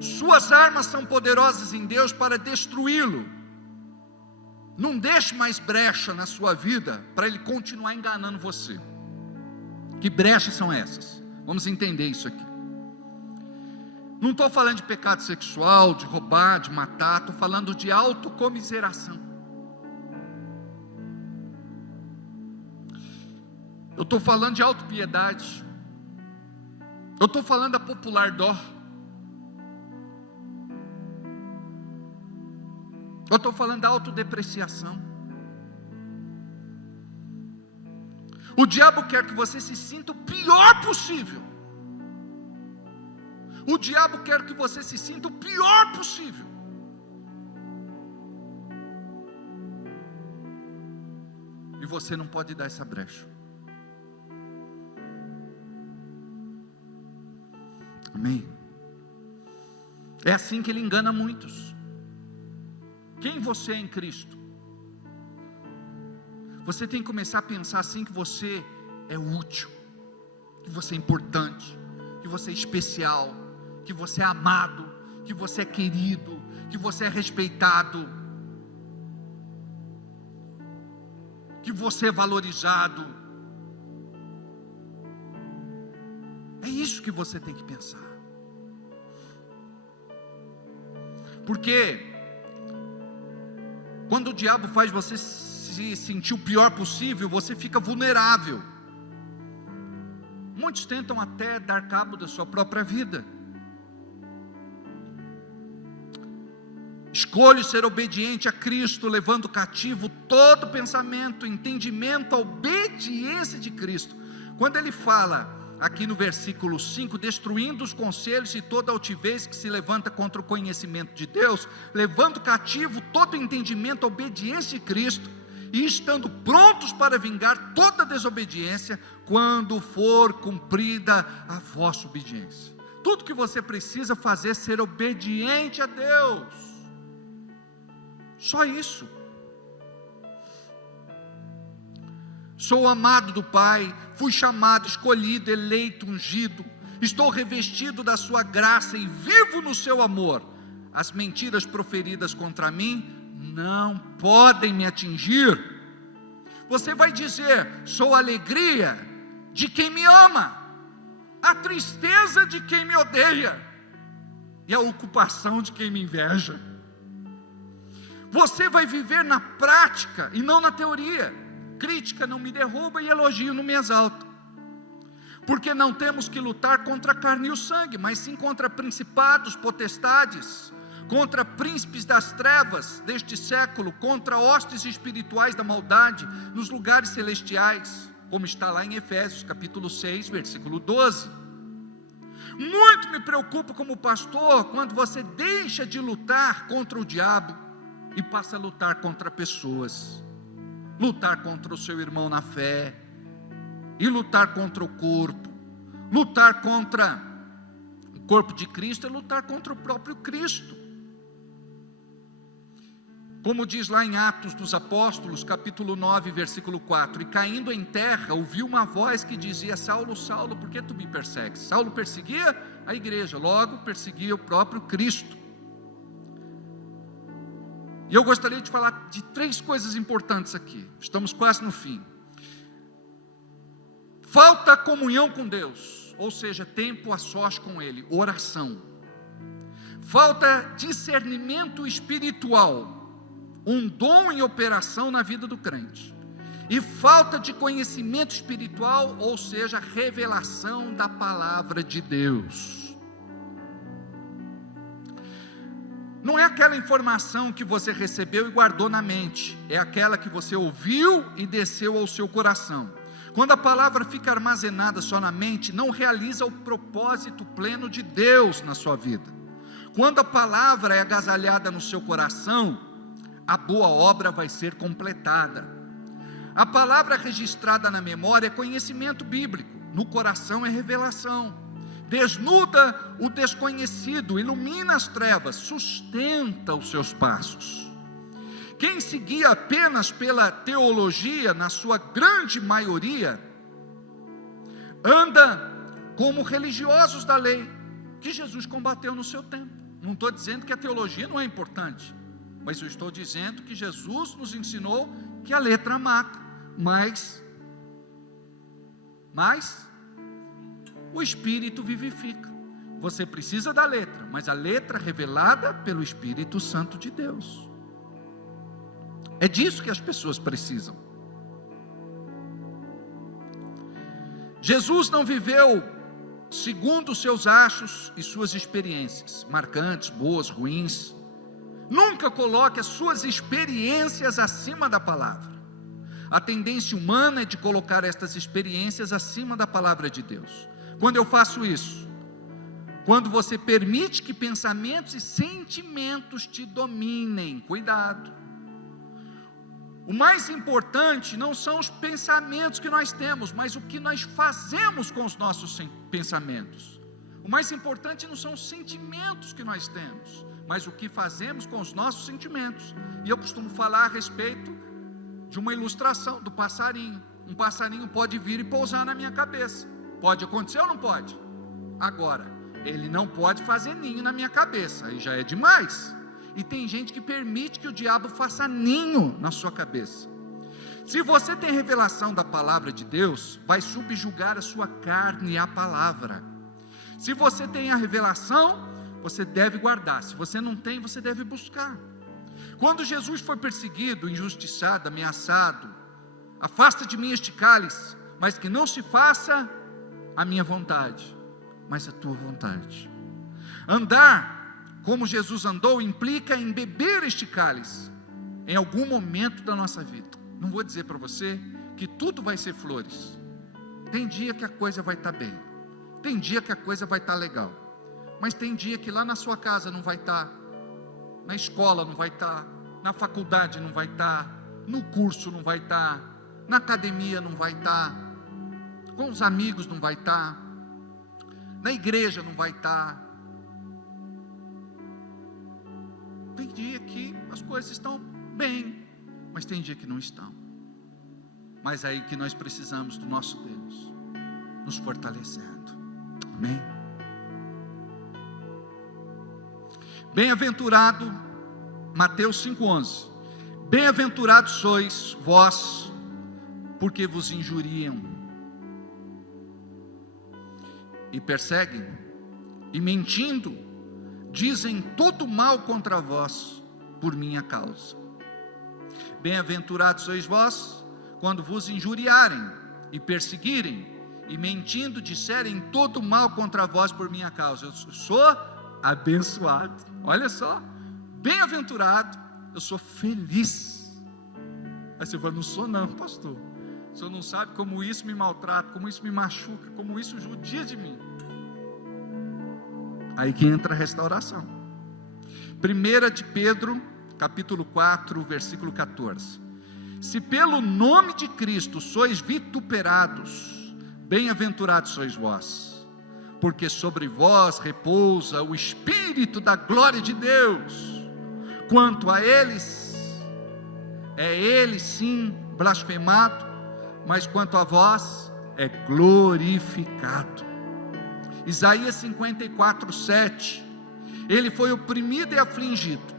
suas armas são poderosas em Deus para destruí-lo. Não deixe mais brecha na sua vida para ele continuar enganando você. Que brechas são essas? Vamos entender isso aqui. Não estou falando de pecado sexual, de roubar, de matar. Estou falando de autocomiseração. Eu estou falando de autopiedade. Eu estou falando da popular dó. Eu estou falando da autodepreciação. O diabo quer que você se sinta o pior possível. O diabo quer que você se sinta o pior possível. E você não pode dar essa brecha. Amém? É assim que ele engana muitos. Quem você é em Cristo? Você tem que começar a pensar assim, que você é útil, que você é importante, que você é especial, que você é amado, que você é querido, que você é respeitado, que você é valorizado. É isso que você tem que pensar. Porque quando o diabo faz você se sentir o pior possível, você fica vulnerável. Muitos tentam até dar cabo da sua própria vida. Escolhe ser obediente a Cristo, levando cativo todo pensamento, entendimento, a obediência de Cristo. Quando ele fala aqui no versículo 5, destruindo os conselhos e toda altivez que se levanta contra o conhecimento de Deus, levando cativo todo entendimento, a obediência de Cristo, e estando prontos para vingar toda desobediência, quando for cumprida a vossa obediência. Tudo que você precisa fazer é ser obediente a Deus. Só isso. Sou amado do Pai, fui chamado, escolhido, eleito, ungido, estou revestido da sua graça e vivo no seu amor. As mentiras proferidas contra mim não podem me atingir. Você vai dizer: sou a alegria de quem me ama, a tristeza de quem me odeia e a ocupação de quem me inveja. Você vai viver na prática e não na teoria. Crítica não me derruba e elogio não me exalta. Porque não temos que lutar contra a carne e o sangue, mas sim contra principados, potestades, contra príncipes das trevas deste século, contra hostes espirituais da maldade nos lugares celestiais, como está lá em Efésios capítulo 6, versículo 12. Muito me preocupa como pastor quando você deixa de lutar contra o diabo e passa a lutar contra pessoas, lutar contra o seu irmão na fé, e lutar contra o corpo. Lutar contra o corpo de Cristo é lutar contra o próprio Cristo. Como diz lá em Atos dos Apóstolos, capítulo 9, versículo 4: e caindo em terra, ouviu uma voz que dizia: Saulo, Saulo, por que tu me persegues? Saulo perseguia a igreja, logo perseguia o próprio Cristo. E eu gostaria de falar de 3 coisas importantes aqui, estamos quase no fim. Falta comunhão com Deus, ou seja, tempo a sós com Ele, oração. Falta discernimento espiritual, um dom em operação na vida do crente. E falta de conhecimento espiritual, ou seja, revelação da palavra de Deus. Não é aquela informação que você recebeu e guardou na mente, é aquela que você ouviu e desceu ao seu coração. Quando a palavra fica armazenada só na mente, não realiza o propósito pleno de Deus na sua vida. Quando a palavra é agasalhada no seu coração, a boa obra vai ser completada. A palavra registrada na memória é conhecimento bíblico, no coração é revelação. Desnuda o desconhecido, ilumina as trevas, sustenta os seus passos. Quem seguia apenas pela teologia, na sua grande maioria, anda como religiosos da lei, que Jesus combateu no seu tempo. Não estou dizendo que a teologia não é importante, mas eu estou dizendo que Jesus nos ensinou que a letra mata, mas o Espírito vivifica. Você precisa da letra, mas a letra revelada pelo Espírito Santo de Deus. É disso que as pessoas precisam. Jesus não viveu segundo os seus achos e suas experiências, marcantes, boas, ruins. Nunca coloque as suas experiências acima da palavra. A tendência humana é de colocar estas experiências acima da palavra de Deus. Quando eu faço isso, quando você permite que pensamentos e sentimentos te dominem, cuidado. O mais importante não são os pensamentos que nós temos, mas o que nós fazemos com os nossos pensamentos. O mais importante não são os sentimentos que nós temos, mas o que fazemos com os nossos sentimentos. E eu costumo falar a respeito de uma ilustração do passarinho. Um passarinho pode vir e pousar na minha cabeça. Pode acontecer ou não pode? Agora, ele não pode fazer ninho na minha cabeça, aí já é demais. E tem gente que permite que o diabo faça ninho na sua cabeça. Se você tem revelação da palavra de Deus, vai subjugar a sua carne à palavra. Se você tem a revelação, você deve guardar. Se você não tem, você deve buscar. Quando Jesus foi perseguido, injustiçado, ameaçado: afasta de mim este cálice, mas que não se faça a minha vontade, mas a tua vontade. Andar como Jesus andou implica em beber este cálice em algum momento da nossa vida. Não vou dizer para você que tudo vai ser flores. Tem dia que a coisa vai estar bem, tem dia que a coisa vai estar legal, mas tem dia que lá na sua casa não vai estar, na escola não vai estar, na faculdade não vai estar, no curso não vai estar, na academia não vai estar, com os amigos não vai estar, na igreja não vai estar. Tem dia que as coisas estão bem, mas tem dia que não estão. Mas é aí que nós precisamos do nosso Deus nos fortalecendo. Amém? Bem-aventurado, Mateus 5,11: bem-aventurados sois vós, porque vos injuriam e perseguem, e mentindo dizem todo mal contra vós por minha causa. Bem-aventurados sois vós, quando vos injuriarem e perseguirem, e mentindo disserem todo mal contra vós por minha causa. Eu sou abençoado, olha só, bem-aventurado, eu sou feliz. Aí você fala: não sou não, pastor, o senhor não sabe como isso me maltrata, como isso me machuca, como isso judia de mim. Aí que entra a restauração. 1 de Pedro, capítulo 4, versículo 14: se pelo nome de Cristo sois vituperados, bem-aventurados sois vós, porque sobre vós repousa o Espírito da glória de Deus. Quanto a eles, é Ele sim blasfemado, mas quanto a vós, é glorificado. Isaías 54:7, Ele foi oprimido e afligido,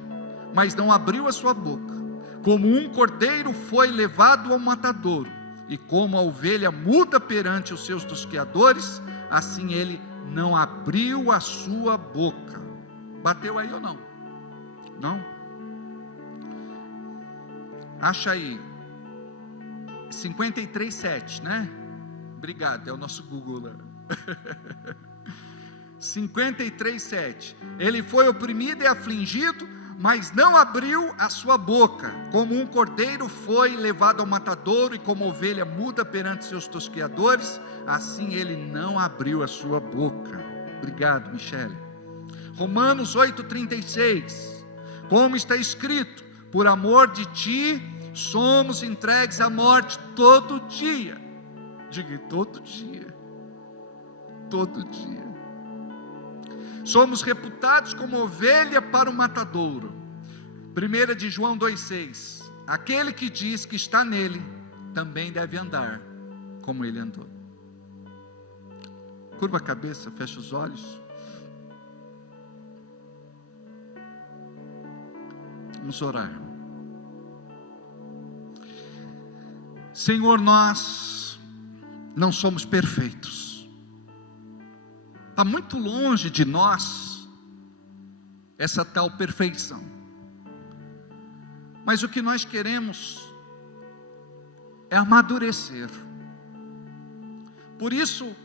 mas não abriu a sua boca. Como um cordeiro foi levado ao matadouro, e como a ovelha muda perante os seus tosqueadores, assim Ele não abriu a sua boca. Bateu aí ou não? Não? Acha aí, 53:7, né? Obrigado, é o nosso Google lá. 53:7, Ele foi oprimido e afligido, mas não abriu a sua boca. Como um cordeiro foi levado ao matadouro, e como ovelha muda perante seus tosqueadores, assim Ele não abriu a sua boca. Obrigado, Michele. Romanos 8:36, como está escrito: por amor de ti somos entregues à morte todo dia. Diga, todo dia. Todo dia. Somos reputados como ovelha para o matadouro. 1 de João 2:6, aquele que diz que está nele, também deve andar como ele andou. Curva a cabeça, fecha os olhos. Vamos orar. Senhor, nós não somos perfeitos. Está muito longe de nós essa tal perfeição. Mas o que nós queremos é amadurecer. Por isso,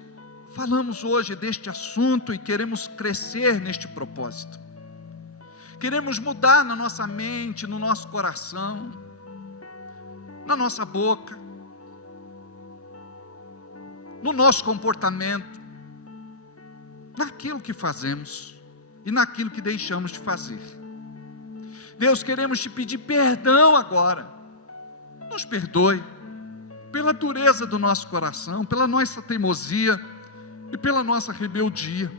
falamos hoje deste assunto e queremos crescer neste propósito. Queremos mudar na nossa mente, no nosso coração, na nossa boca, no nosso comportamento, naquilo que fazemos e naquilo que deixamos de fazer. Deus, queremos te pedir perdão agora. Nos perdoe pela dureza do nosso coração, pela nossa teimosia e pela nossa rebeldia.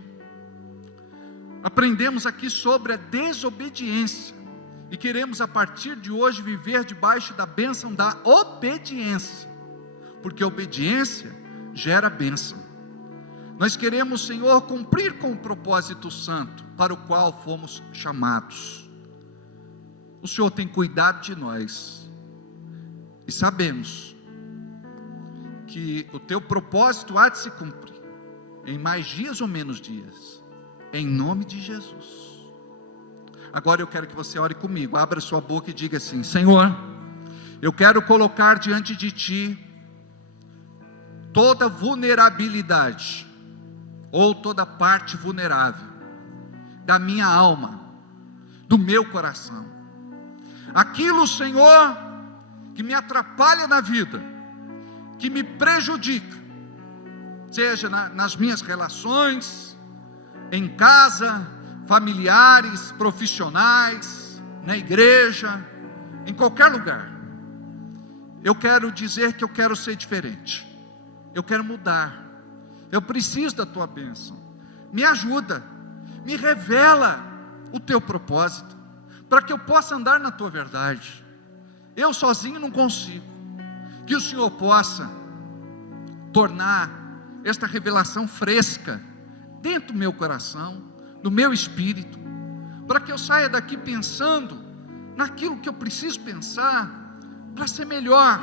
Aprendemos aqui sobre a desobediência e queremos a partir de hoje viver debaixo da bênção da obediência, porque a obediência gera bênção. Nós queremos, Senhor, cumprir com o propósito santo para o qual fomos chamados. O Senhor tem cuidado de nós e sabemos que o teu propósito há de se cumprir em mais dias ou menos dias, em nome de Jesus. Agora eu quero que você ore comigo, abra sua boca e diga assim: Senhor, eu quero colocar diante de ti toda vulnerabilidade, ou toda parte vulnerável da minha alma, do meu coração, aquilo, Senhor, que me atrapalha na vida, que me prejudica, seja nas minhas relações, em casa, familiares, profissionais, na igreja, em qualquer lugar. Eu quero dizer que eu quero ser diferente, eu quero mudar. Eu preciso da tua bênção. Me ajuda, me revela o teu propósito, para que eu possa andar na tua verdade. Eu sozinho não consigo. Que o Senhor possa tornar esta revelação fresca dentro do meu coração, do meu espírito, para que eu saia daqui pensando naquilo que eu preciso pensar, para ser melhor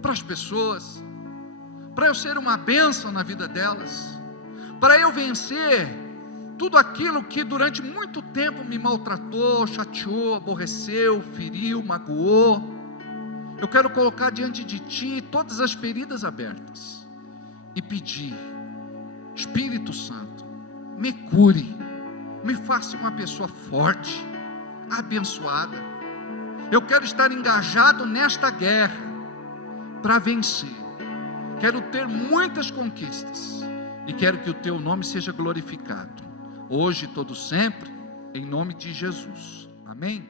para as pessoas, para eu ser uma bênção na vida delas, para eu vencer tudo aquilo que durante muito tempo me maltratou, chateou, aborreceu, feriu, magoou. Eu quero colocar diante de ti todas as feridas abertas e pedir: Espírito Santo, me cure, me faça uma pessoa forte, abençoada. Eu quero estar engajado nesta guerra para vencer. Quero ter muitas conquistas e quero que o teu nome seja glorificado, hoje e todo sempre, em nome de Jesus. Amém?